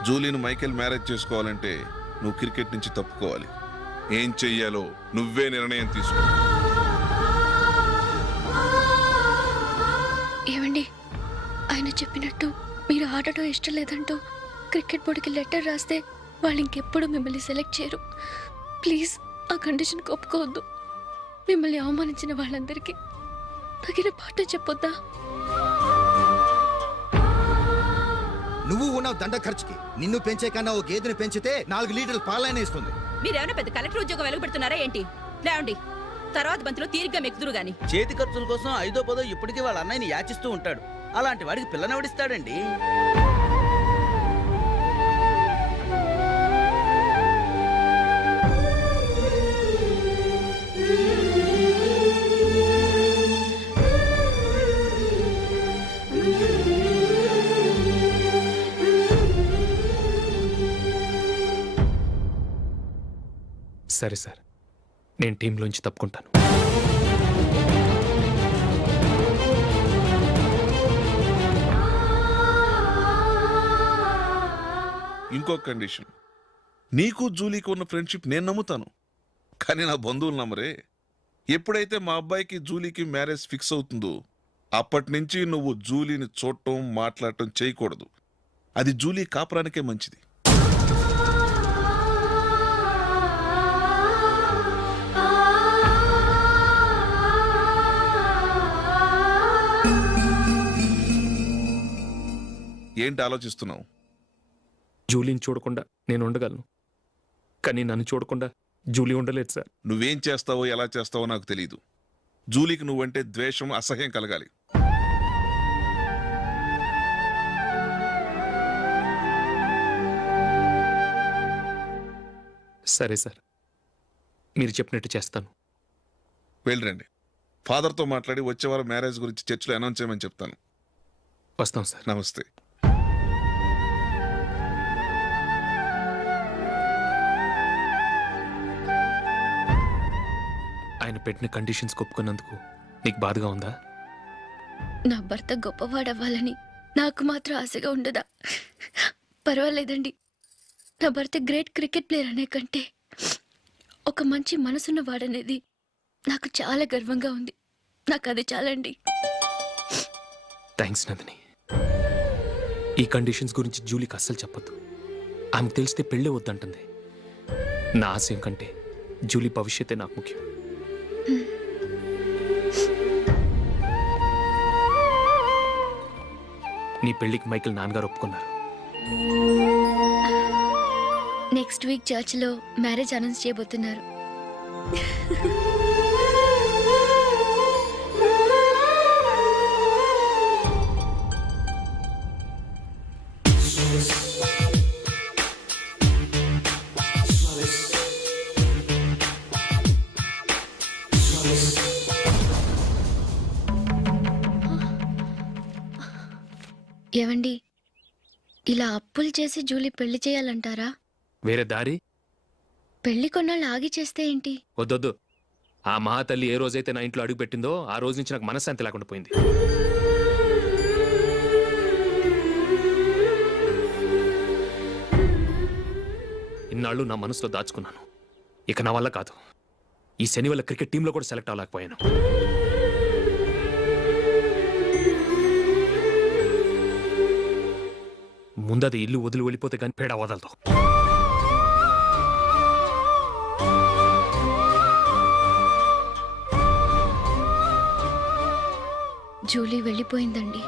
జూలీని మైకేల్ మ్యారేజ్ చేసుకోవాలంటే నువ్వు క్రికెట్ నుంచి తప్పుకోవాలి. ఏం చెయ్యాలో నువ్వే నిర్ణయం తీసుకో. ఏమండి, ఆయన చెప్పినట్టు మీరు ఆడటం ఇష్టం లేదంటూ క్రికెట్ బోర్డుకి లెటర్ రాస్తే వాళ్ళు ఇంకెప్పుడు మిమ్మల్ని సెలెక్ట్ చేయరు. ప్లీజ్ ఆ కండిషన్కి ఒప్పుకోవద్దు. మిమ్మల్ని అవమానించిన వాళ్ళందరికీ తగిన పాఠం చెప్పొద్దా? నువ్వు ఉన్నావు దండ ఖర్చుకి. నిన్ను పెంచే కన్నా ఓ గేదెని పెంచితే 4 లీటర్ల పాలైనా ఇస్తుంది. మీరేమైనా పెద్ద కలెక్టర్ ఉద్యోగం వెలగబెడుతున్నారా ఏంటి? లేవండి, తర్వాత బంతిలో తీరిగ్గా మెక్కుదురు గాని. చేతి ఖర్చుల కోసం 5ో 10ో ఇప్పటికీ వాళ్ళ అన్నయ్యని యాచిస్తూ ఉంటాడు. అలాంటి వాడికి పిల్లనెవడిస్తాడండి? సరే సార్, నేను టీంలోంచి తప్పుకుంటాను. ఇంకో కండిషన్, నీకు జూలీకి ఉన్న ఫ్రెండ్షిప్ నేను నమ్ముతాను, కానీ నా బంధువులు నమ్మరే. ఎప్పుడైతే మా అబ్బాయికి జూలీకి మ్యారేజ్ ఫిక్స్ అవుతుందో అప్పటి నుంచి నువ్వు జూలీని చూడటం మాట్లాడటం చేయకూడదు. అది జూలీ కాపురానికే మంచిది. ఏంటి ఆలోచిస్తున్నావు? జూలీని చూడకుండా నేను ఉండగలను, కానీ నన్ను చూడకుండా జూలీ ఉండలేదు సార్. నువ్వేం చేస్తావో ఎలా చేస్తావో నాకు తెలియదు. జూలీకి నువ్వంటే ద్వేషం, అసహ్యం కలగాలి. సరే సార్, మీరు చెప్పినట్టు చేస్తాను. వెళ్ళరండి, ఫాదర్తో మాట్లాడి వచ్చే వారం మ్యారేజ్ గురించి చర్చిలో అనౌన్స్ చేయమని చెప్తాను. వస్తాం సార్. నమస్తే. ఆయన పెట్టిన కండిషన్స్ ఒప్పుకున్నందుకు నీకు బాధగా ఉందా? నా భర్త గొప్పవాడవ్వాలని నాకు మాత్రం ఆశగా ఉండదా? పర్వాలేదండి, నా భర్త గ్రేట్ క్రికెట్ ప్లేయర్ అనే కంటే ఒక మంచి మనసున్న వాడనేది నాకు చాలా గర్వంగా ఉంది. నాకు అది చాలండి. థ్యాంక్స్ నందిని. ఈ కండిషన్స్ గురించి జూలీకి అస్సలు చెప్పొద్దు. ఆమెకు తెలిస్తే పెళ్ళే వద్దంటుంది. నా ఆశయం కంటే జూలీ భవిష్యత్తే నాకు ముఖ్యం. నీ పెళ్లికి మైకిల్ నాన్నగారు ఒప్పుకున్నారు. నెక్స్ట్ వీక్ చర్చిలో మ్యారేజ్ అనౌన్స్ చేయబోతున్నారు. ఏవండి, ఇలా అప్పులు చేసి జూలీ పెళ్లి చేయాలంటారా? వేరే దారి? పెళ్లి కొన్నాళ్ళు ఆగి చేస్తే ఏంటి? వద్దొద్దు. ఆ మహాతల్లి ఏ రోజైతే నా ఇంట్లో అడుగు పెట్టిందో ఆ రోజు నుంచి నాకు మనశ్శాంతి లేకుండా పోయింది. ఇన్నాళ్ళు నా మనసులో దాచుకున్నాను. ఇక నా వల్ల కాదు. ఈ శని వల్ల క్రికెట్ టీంలో కూడా సెలెక్ట్ అవ్వలేకపోయాను. ముందది ఇల్లు వదిలి వెళ్ళిపోతే కానీ పేడ వదలదు. జూలీ వెళ్ళిపోయిందండి.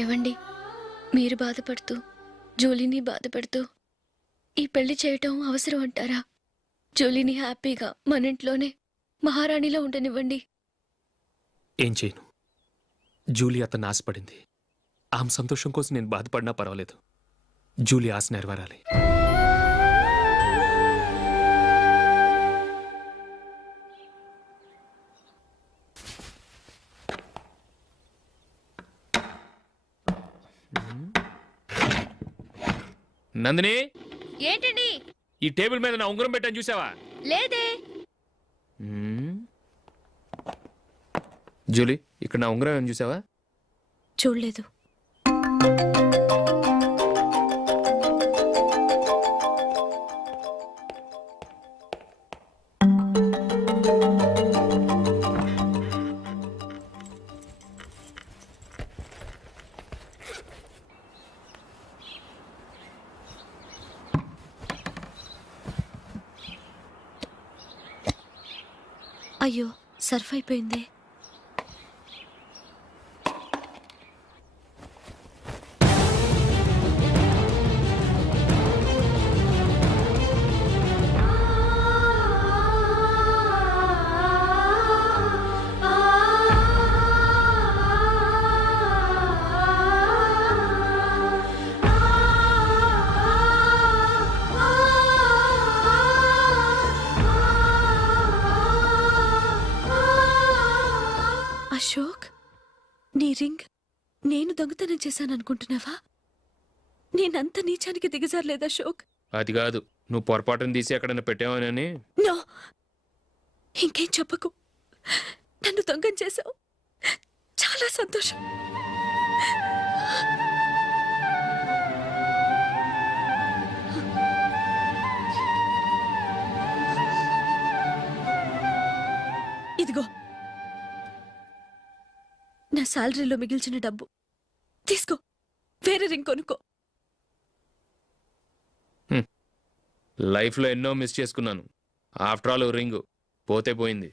ఏవండి, మీరు బాధపడుతూ జూలీని బాధపడుతూ ఈ పెళ్లి చేయటం అవసరం అంటారా? జూలీని హ్యాపీగా మన ఇంట్లోనే మహారాణిలో ఉండనివ్వండి. ఏం చేయను? జూలీ అతన్ని ఆశపడింది. ఆమె సంతోషం కోసం నేను బాధపడినా పర్వాలేదు. జూలీ ఆశ నెరవేరాలి. నందిని, ఏంటండి? ఈ టేబుల్ మీద నా ఉంగరం పెట్టని చూసావా? లేదే. జూలీ, ఇక్కడ నా ఉంగరం ఏమని చూసావా? చూడలేదు. అయ్యో, సర్ఫ్ అయిపోయింది. రింగ్ నేను దొంగతనం చేశాననుకుంటున్నావా? నేనంత నీచానికి దిగజారలేదు అశోక్. అది కాదు, నువ్వు పొరపాటును తీసి ఎక్కడైనా పెట్టావని. నో, ఇంకేం చెప్పకు. నన్ను దొంగం చేశావు. చాలా సంతోషం. ఇదిగో నా శాలరీలో మిగిల్చిన డబ్బు తీసుకో. వేరే రింగ్ కొనుక్కో. లైఫ్లో ఎన్నో మిస్ చేసుకున్నాను. ఆఫ్టర్ ఆల్ రింగ్ పోతే పోయింది.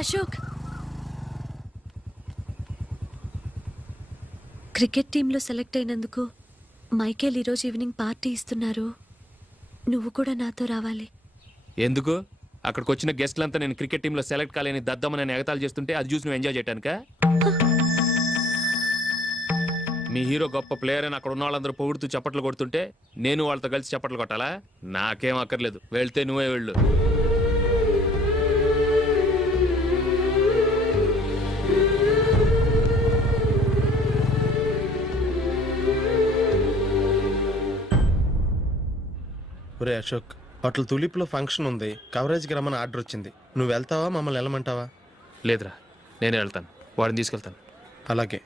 అశోక్, క్రికెట్ టీంలో సెలెక్ట్ అయినందుకు మైకేల్ ఈరోజు ఈవినింగ్ పార్టీ ఇస్తున్నారు. నువ్వు కూడా నాతో రావాలి. ఎందుకు? అక్కడికి వచ్చిన గెస్ట్లంతా నేను క్రికెట్ టీంలో సెలెక్ట్ కాలేని దద్దమని ఎగతాలు చేస్తుంటే అది చూసి నువ్వు ఎంజాయ్ చేయటానికా? మీ హీరో గొప్ప ప్లేయర్ అని అక్కడ ఉన్న వాళ్ళందరూ పొగుడుతూ చప్పట్లు కొడుతుంటే నేను వాళ్ళతో కలిసి చప్పట్లు కొట్టాలా? నాకేం అక్కర్లేదు, వెళ్తే నువ్వే వెళ్ళు. ఒరే అశోక్, హోటల్ తులిప్లో ఫంక్షన్ ఉంది, కవరేజ్కి రమ్మని ఆర్డర్ వచ్చింది. నువ్వు వెళ్తావా, మమ్మల్ని వెళ్ళమంటావా? లేదురా, నేనే వెళ్తాను. వాడిని తీసుకెళ్తాను. అలాగే.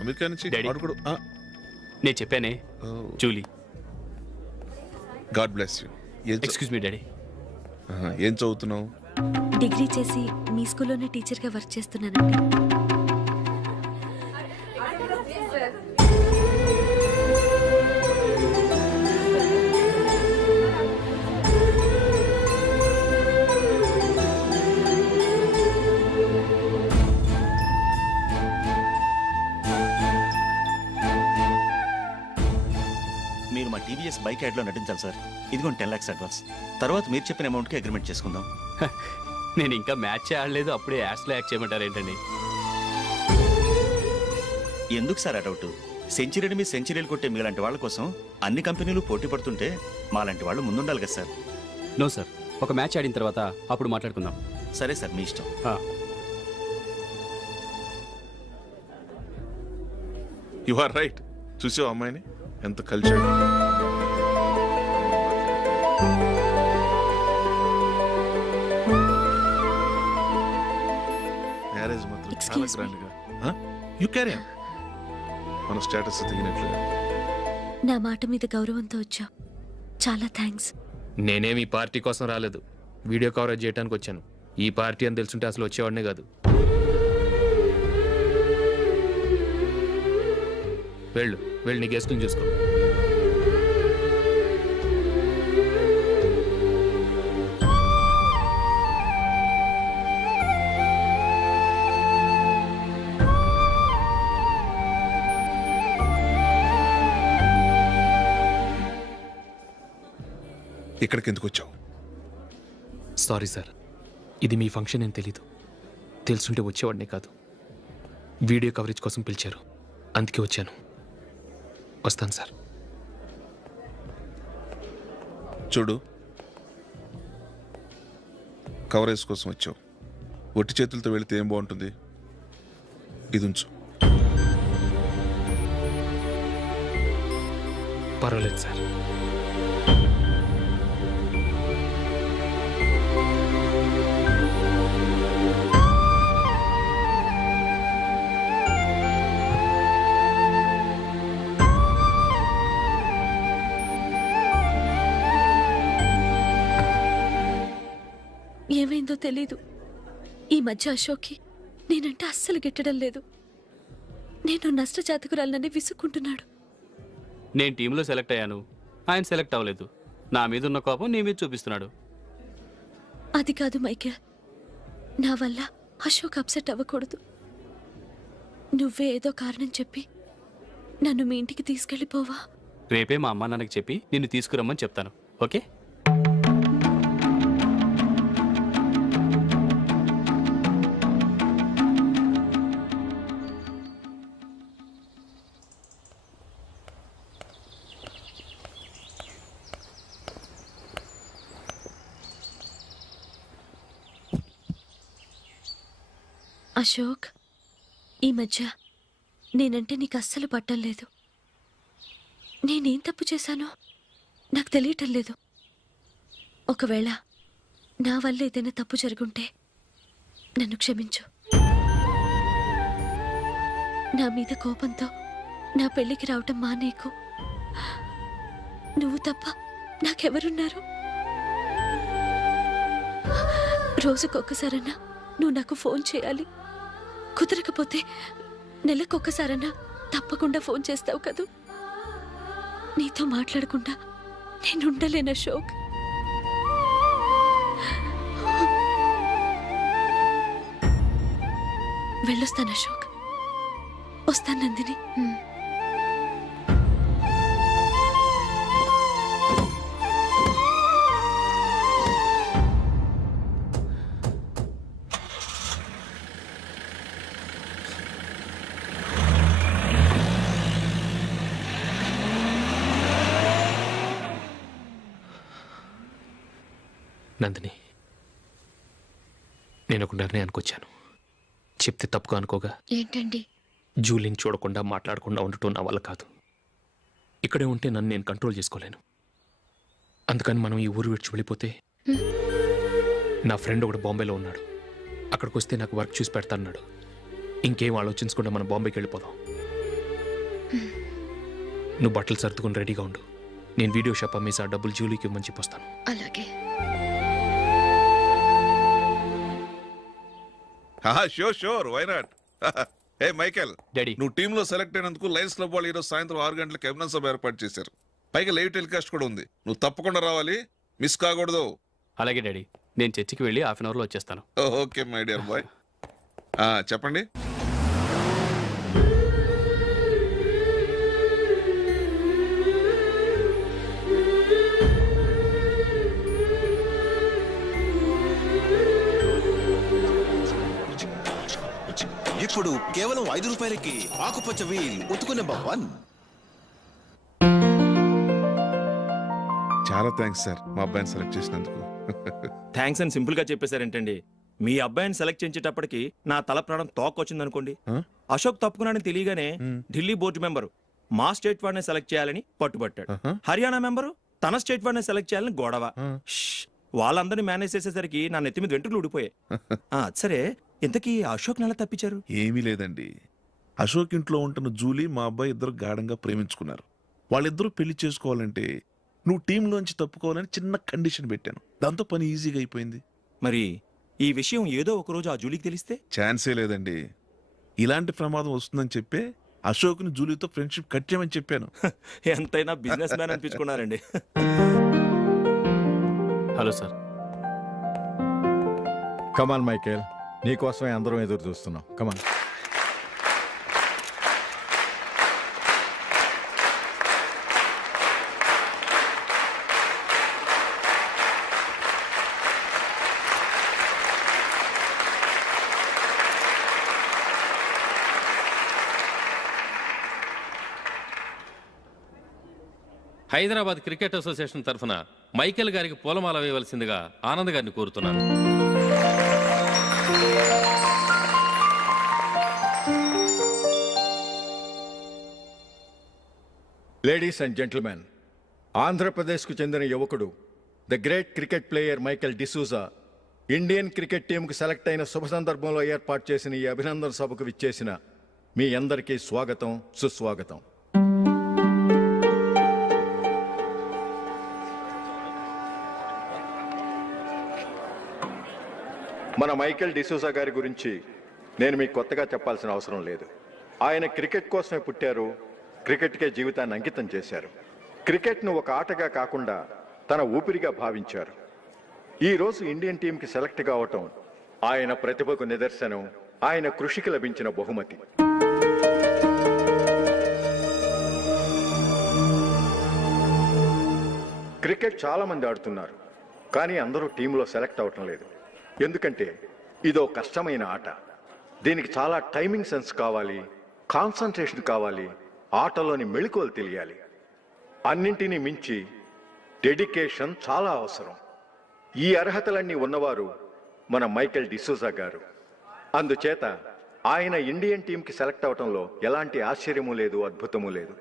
అమెరికా నుంచి నేను చెప్పానే, Julie. God bless you. Excuse me daddy. ఏం చదువుతున్నావు? డిగ్రీ చేసి మీ స్కూల్లోనే టీచర్గా వర్క్ చేస్తున్నానండి. మీరు మా టీవీఎస్ బైక్ యాడ్లో నటించాలి సార్. ఇదిగోండి 10 lakhs అడ్వాన్స్. తర్వాత మీరు చెప్పిన అమౌంట్కి అగ్రిమెంట్ చేసుకుందాం. నేను ఇంకా మ్యాచ్ ఆడలేదు, అప్పుడే యాడ్స్లో యాక్ట్ చేయమంటారు ఏంటండి? ఎందుకు సార్ ఆ డౌట్? సెంచరీని మీ సెంచరీలు కొట్టే మీలాంటి వాళ్ళ కోసం అన్ని కంపెనీలు పోటీ పడుతుంటే మాలాంటి వాళ్ళు ముందుండాలి కదా సార్. నో సార్, ఒక మ్యాచ్ ఆడిన తర్వాత అప్పుడు మాట్లాడుకుందాం. సరే సార్, మీ ఇష్టం. You are right. చూసావు అమ్మాయిని ఎంత కల్చర్. మ్యారేజ్ మాత్రం చాలా Excuse me. గ్రాండ్గా. You carry on. మన స్టేటస్ తగినట్లుగా. నా మాట మీద గౌరవంతో వచ్చావు. చాలా థ్యాంక్స్. నేనేమి ఈ పార్టీ కోసం రాలేదు, వీడియో కవరేజ్ చేయడానికి వచ్చాను. ఈ పార్టీ అని తెలుసుంటే అసలు వచ్చేవాడినే కాదు. వెళ్ళు వెళ్ళి నీ గెస్ట్ని చూసుకో. ఇక్కడికి ఎందుకు వచ్చావు? సారీ సార్, ఇది మీ ఫంక్షన్ అని తెలీదు. తెలుసుంటే వచ్చేవాడినే కాదు. వీడియో కవరేజ్ కోసం పిలిచారు, అందుకే వచ్చాను. వస్తాను సార్. చూడు, కవరేజ్ కోసం వచ్చావు. ఒట్టి చేతులతో వెళితే ఏం బాగుంటుంది? ఇది ఉంచు. పర్వాలేదు సార్. ఏమైందో తెలీదు. ఈ మధ్య అశోక్కి నేనంటే అస్సలు గిట్టడం లేదు. నేను నష్టజాతకురాలనని విసుక్కుంటున్నాడు. నేను టీంలో సెలెక్ట్ అయ్యాను, ఆయన సెలెక్ట్ అవ్వలేదు. నా మీద ఉన్న కోపం నీ మీద చూపిస్తున్నాడు. అది కాదు మైకేల్, నా వల్ల అశోక్ అప్సెట్ అవ్వకూడదు. నువ్వే ఏదో కారణం చెప్పి నన్ను మీ ఇంటికి తీసుకెళ్ళిపోవా? రేపే మా అమ్మ నాన్నకి చెప్పి నిన్ను తీసుకురమ్మని చెప్తాను. ఓకే? అశోక్, ఈ మధ్య నేనంటే నీకు అస్సలు పట్టం లేదు. నేనేం తప్పు చేశానో నాకు తెలియటం లేదు. ఒకవేళ నా వల్ల ఏదైనా తప్పు జరుగుంటే నన్ను క్షమించు. నా మీద కోపంతో నా పెళ్లికి రావటం మానేకు. నువ్వు తప్ప నాకెవరున్నారు? రోజుకొక్కసారన్నా నువ్వు నాకు ఫోన్ చేయాలి. కుదరకపోతే నెలకొక్కసారన్నా తప్పకుండా ఫోన్ చేస్తావు కదూ. నీతో మాట్లాడకుండా నేను ఉండలేను అశోక్. వెళ్ళొస్తాను అశోక్. వస్తాను నందిని. నందిని, నేను ఒక నిర్ణయానికి వచ్చాను. చెప్తే తప్పుగా అనుకోగా. ఏంటండి? జూలీని చూడకుండా మాట్లాడకుండా ఉండటం నా వల్ల కాదు. ఇక్కడే ఉంటే నన్ను నేను కంట్రోల్ చేసుకోలేను. అందుకని మనం ఈ ఊరు విడిచి వెళ్ళిపోతే, నా ఫ్రెండ్ ఒకడు బాంబేలో ఉన్నాడు, అక్కడికి వస్తే నాకు వర్క్ చూసి పెడతాన్నాడు. ఇంకేం ఆలోచించకుండా మనం బాంబేకి వెళ్ళిపోదాం. నువ్వు బట్టలు సర్దుకుని రెడీగా ఉండు. నేను వీడియో షాప్ అమ్మేసి ఆ డబ్బులు జూలీకి ఇవ్వమని చెప్పొస్తాను. అలాగే. Sure why not. Hey Michael, daddy, నువ్వు టీంలో సెలెక్ట్ అయినందుకు లయన్స్ క్లబ్ వాళ్ళు ఈరోజు సాయంత్రం 6 గంటలకు ఎవిడెన్స్ సభ ఏర్పాటు చేశారు. పైగా లైవ్ టెలికాస్ట్ కూడా ఉంది. నువ్వు తప్పకుండా రావాలి, మిస్ కాకూడదు. అలాగే డాడీ. నేను చర్చికి వెళ్ళి హాఫ్ అన్ అవర్లో వచ్చేస్తాను. Okay my dear bye. చెప్పండి. ఇప్పుడు కేవలం 5 రూపాయలకి ఆకుపచ్చ వీల్ ఉతుకు నెంబర్ 1. చాలా థ్యాంక్స్ సార్, మా అబ్బాయిని సెలెక్ట్ చేసినందుకు. థ్యాంక్స్ అని సింపుల్ గా చెప్పేశారేంటండి? మీ అబ్బాయిని సెలెక్ట్ చేసేటప్పటికి నా తల ప్రాణం తోకొచ్చింది అనుకోండి. అశోక్ తప్పుకున్నాడని తెలియగానే ఢిల్లీ బోర్డు మెంబరు మా స్టేట్ వాడిని సెలెక్ట్ చేయాలని పట్టుబట్టాడు. హర్యానా మెంబరు తన స్టేట్ వాడిని సెలెక్ట్ చేయాలని గొడవ. వాళ్ళందరినీ మేనేజ్ చేసేసరికి నా నెత్తి మీద వెంట్రుకలు ఊడిపోయాయి. సరే, ఇంతకీ అశోక్ నెల తప్పించారు? ఏమీ లేదండి. అశోక్ ఇంట్లో ఉంటున్న జూలీ మా అబ్బాయి ఇద్దరు గాఢంగా ప్రేమించుకున్నారు. వాళ్ళిద్దరూ పెళ్లి చేసుకోవాలంటే నువ్వు టీంలోంచి తప్పుకోవాలని చిన్న కండిషన్ పెట్టాను. దాంతో పని ఈజీగా అయిపోయింది. మరి ఈ విషయం ఏదో ఒక రోజు ఆ జూలీకి తెలిస్తే? ఛాన్సే లేదండి. ఇలాంటి ప్రమాదం వస్తుందని చెప్పే అశోక్ని జూలీతో ఫ్రెండ్షిప్ కట్ చేయమని చెప్పాను. ఎంతైనా బిజినెస్ మ్యాన్ అనిపించుకున్నారండి. Hello sir. కమాన్ మైకేల్, నీకోసమే అందరం ఎదురు చూస్తున్నాం. కమాన్. హైదరాబాద్ క్రికెట్ అసోసియేషన్ తరఫున మైకేల్ గారికి పూలమాల వేయవలసిందిగా ఆనంద్ గారిని కోరుతున్నాను. లేడీస్ అండ్ జెంటిల్మెన్, ఆంధ్రప్రదేశ్కు చెందిన యువకుడు the great cricket player Michael D'Souza Indian cricket టీంకు సెలెక్ట్ అయిన శుభ సందర్భంలో ఏర్పాటు చేసిన ఈ అభినందన సభకు విచ్చేసిన మీ అందరికీ స్వాగతం, సుస్వాగతం. మన మైకేల్ డిసూజా గారి గురించి నేను మీకు కొత్తగా చెప్పాల్సిన అవసరం లేదు. ఆయన క్రికెట్ కోసమే పుట్టారు, క్రికెట్కే జీవితాన్ని అంకితం చేశారు. క్రికెట్ను ఒక ఆటగా కాకుండా తన ఊపిరిగా భావించారు. ఈ రోజు ఇండియన్ టీంకి సెలెక్ట్ కావటం ఆయన ప్రతిభకు నిదర్శనం, ఆయన కృషికి లభించిన బహుమతి. క్రికెట్ చాలా మంది ఆడుతున్నారు, కానీ అందరూ టీంలో సెలెక్ట్ అవటం లేదు. ఎందుకంటే ఇదో కష్టమైన ఆట. దీనికి చాలా టైమింగ్ సెన్స్ కావాలి, కాన్సన్ట్రేషన్ కావాలి, ఆటలోని మెళకువలు తెలియాలి. అన్నింటినీ మించి డెడికేషన్ చాలా అవసరం. ఈ అర్హతలన్నీ ఉన్నవారు మన మైకేల్ డిసూజా గారు. అందుచేత ఆయన ఇండియన్ టీంకి సెలెక్ట్ అవటంలో ఎలాంటి ఆశ్చర్యమూ లేదు, అద్భుతమూ లేదు.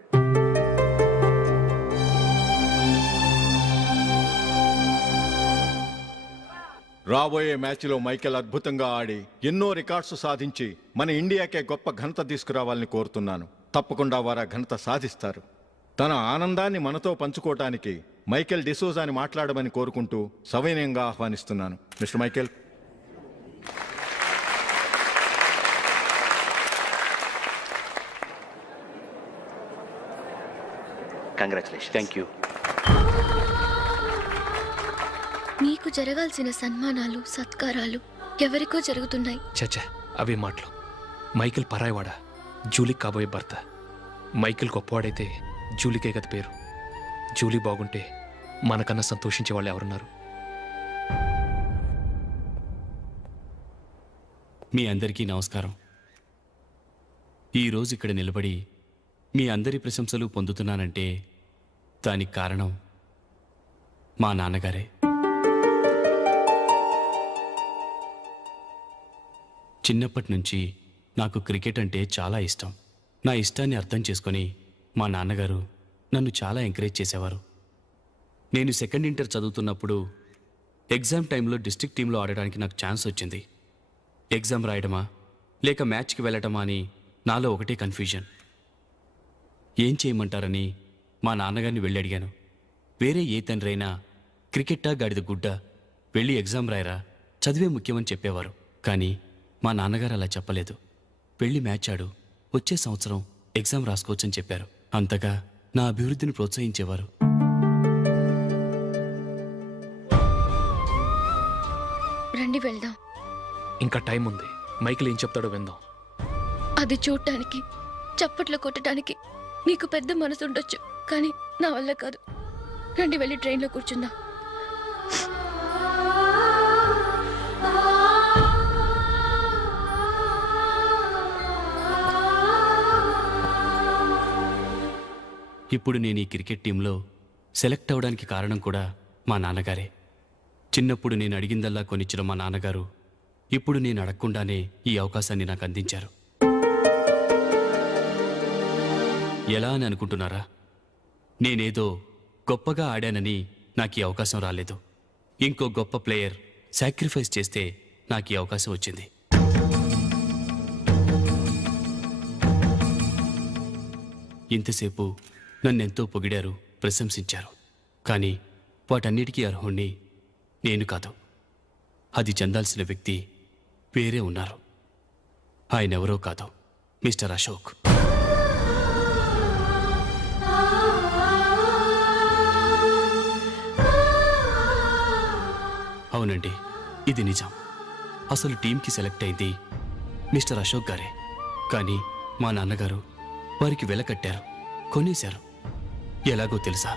రాబోయే మ్యాచ్లో మైకేల్ అద్భుతంగా ఆడి ఎన్నో రికార్డ్స్ సాధించి మన ఇండియాకే గొప్ప ఘనత తీసుకురావాలని కోరుతున్నాను. తప్పకుండా వారు ఆ ఘనత సాధిస్తారు. తన ఆనందాన్ని మనతో పంచుకోవటానికి మైకేల్ డిసూజాని మాట్లాడమని కోరుకుంటూ సవినయంగా ఆహ్వానిస్తున్నాను. Mister Michael. Congratulation. Thank you. మీకు జరగాల్సిన సన్మానాలు సత్కారాలు ఎవరికో జరుగుతున్నాయి. చచ్చా, అవే మాటలు. మైకేల్ పరాయవాడా, జూలీకి కాబోయే భర్త. మైకేల్ గొప్పవాడైతే జూలీకే కదా పేరు. జూలీ బాగుంటే మనకన్నా సంతోషించే వాళ్ళు ఎవరున్నారు? మీ అందరికీ నమస్కారం. ఈరోజు ఇక్కడ నిలబడి మీ అందరి ప్రశంసలు పొందుతున్నానంటే దానికి కారణం మా నాన్నగారే. చిన్నప్పటి నుంచి నాకు క్రికెట్ అంటే చాలా ఇష్టం. నా ఇష్టాన్ని అర్థం చేసుకొని మా నాన్నగారు నన్ను చాలా ఎంకరేజ్ చేసేవారు. నేను సెకండ్ ఇంటర్ చదువుతున్నప్పుడు ఎగ్జామ్ టైంలో డిస్ట్రిక్ట్ టీంలో ఆడడానికి నాకు ఛాన్స్ వచ్చింది. ఎగ్జామ్ రాయడమా లేక మ్యాచ్కి వెళ్ళటమా అని నాలో ఒకటే కన్ఫ్యూజన్. ఏం చేయమంటారని మా నాన్నగారిని వెళ్ళి అడిగాను. వేరే ఏ తండ్రైనా క్రికెట్టా గాడిద గుడ్డ, వెళ్ళి ఎగ్జామ్ రాయరా, చదివే ముఖ్యమని చెప్పేవారు. కానీ మా నాన్నగారు అలా చెప్పలేదు. వెళ్ళి మ్యాచ్ ఆడు, వచ్చే సంవత్సరం ఎగ్జామ్ రాసుకోవచ్చని చెప్పారు. అంతగా నా అభివృద్ధిని ప్రోత్సహించేవారు. రండి వెళ్దాం. ఇంకా టైం ఉంది. మైకేల్ ఏం చెప్తాడో విందాం. అది చూడటానికి, చప్పట్లు కొట్టడానికి మీకు పెద్ద మనసు ఉండొచ్చు, కానీ నా వల్ల కాదు. రండి వెళ్ళి ట్రైన్లో కూర్చుందాం. ఇప్పుడు నేను ఈ క్రికెట్ టీంలో సెలెక్ట్ అవ్వడానికి కారణం కూడా మా నాన్నగారే. చిన్నప్పుడు నేను అడిగిందల్లా కొనిచ్చిన మా నాన్నగారు ఇప్పుడు నేను అడగకుండానే ఈ అవకాశాన్ని నాకు అందించారు. ఎలా అని అనుకుంటున్నారా? నేనేదో గొప్పగా ఆడానని నాకు ఈ అవకాశం రాలేదు. ఇంకో గొప్ప ప్లేయర్ సాక్రిఫైస్ చేస్తే నాకు ఈ అవకాశం వచ్చింది. ఇంతసేపు నన్నెంతో పొగిడారు, ప్రశంసించారు. కానీ వాటన్నిటికీ అర్హుణ్ణి నేను కాదు. అది చెందాల్సిన వ్యక్తి వేరే ఉన్నారు. ఆయనెవరో కాదు, మిస్టర్ అశోక్. అవునండి, ఇది నిజం. అసలు టీంకి సెలెక్ట్ అయింది మిస్టర్ అశోక్ గారే. కానీ మా నాన్నగారు వారికి వెల కట్టారు, కొనేశారు. ఎలాగో తెలుసా?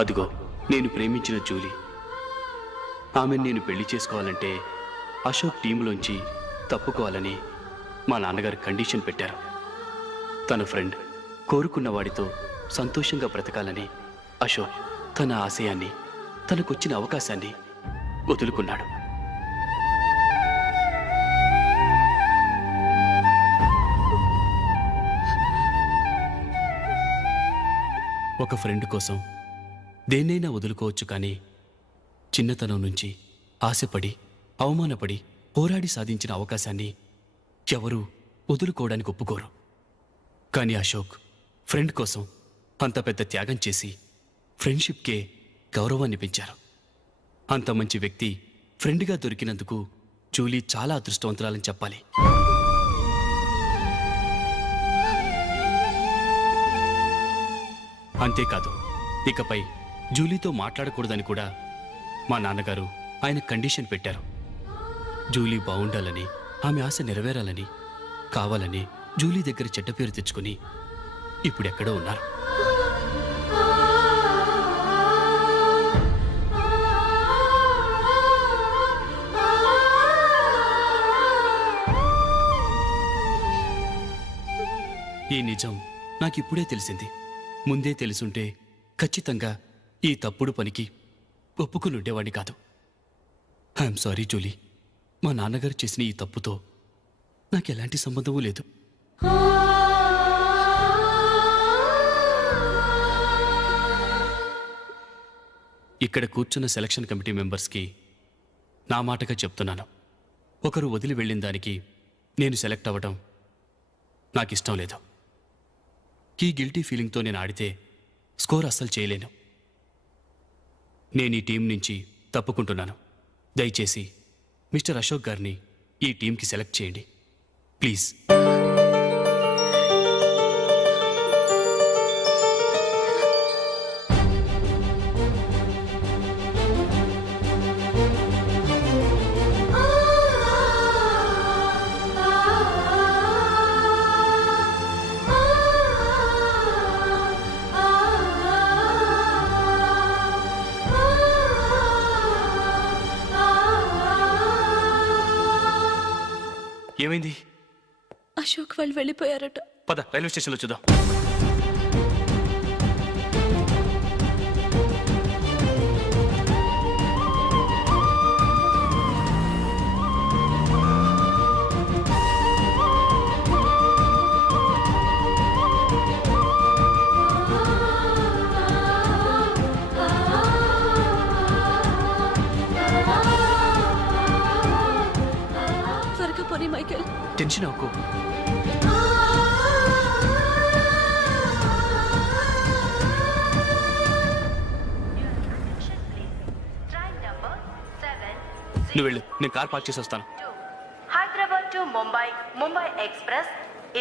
అదిగో నేను ప్రేమించిన జూలీ. ఆమెను నేను పెళ్లి చేసుకోవాలంటే అశోక్ టీంలోంచి తప్పుకోవాలని మా నాన్నగారు కండిషన్ పెట్టారు. తన ఫ్రెండ్ కోరుకున్న వాడితో సంతోషంగా బ్రతకాలని అశోక్ తన ఆశయాన్ని, తనకొచ్చిన అవకాశాన్ని వదులుకున్నాడు. ఒక ఫ్రెండ్ కోసం దేన్నైనా వదులుకోవచ్చు, కానీ చిన్నతనం నుంచి ఆశపడి, అవమానపడి, పోరాడి సాధించిన అవకాశాన్ని ఎవరూ వదులుకోవడానికి ఒప్పుకోరు. కానీ అశోక్ ఫ్రెండ్ కోసం అంత పెద్ద త్యాగం చేసి ఫ్రెండ్షిప్కే గౌరవాన్ని పెంచారు. అంత మంచి వ్యక్తి ఫ్రెండ్గా దొరికినందుకు జూలీ చాలా అదృష్టవంతురాలని చెప్పాలి. అంతేకాదు, ఇకపై జూలీతో మాట్లాడకూడదని కూడా మా నాన్నగారు ఆయన కండిషన్ పెట్టారు. జూలీ బాగుండాలని, ఆమె ఆశ నెరవేరాలని, కావాలని జూలీ దగ్గర చెడ్డ పేరు తెచ్చుకుని ఇప్పుడెక్కడో ఉన్నారు. ఈ నిజం నాకిప్పుడే తెలిసింది. ముందే తెలుసుంటే ఖచ్చితంగా ఈ తప్పుడు పనికి ఒప్పుకుని ఉండేవాడిని కాదు. I'm sorry Julie. మా నాన్నగారు చేసిన ఈ తప్పుతో నాకు ఎలాంటి సంబంధమూ లేదు. ఇక్కడ కూర్చున్న సెలక్షన్ కమిటీ మెంబర్స్కి నా మాటగా చెప్తున్నాను. ఒకరు వదిలి వెళ్ళిన దానికి నేను సెలెక్ట్ అవ్వడం నాకు ఇష్టం లేదు. ఈ గిల్టీ ఫీలింగ్తో నేను ఆడితే స్కోర్ అస్సలు చేయలేను. నేను ఈ టీం నుంచి తప్పుకుంటున్నాను. దయచేసి మిస్టర్ అశోక్ గారిని ఈ టీంకి సెలెక్ట్ చేయండి ప్లీజ్. ఏమైంది? అశోక్ వాళ్ళు వెళ్ళిపోయారట. పద రైల్వే స్టేషన్లో చూద్దాం. త్వరగా పోనీ మైకేల్. టెన్షన్ అవ్వకు. నువ్వు వెళ్ళు, నేను కార్ పార్క్ చేసి వస్తాను. Hyderabad to Mumbai Mumbai express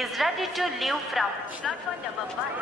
is ready to leave from platform number 1.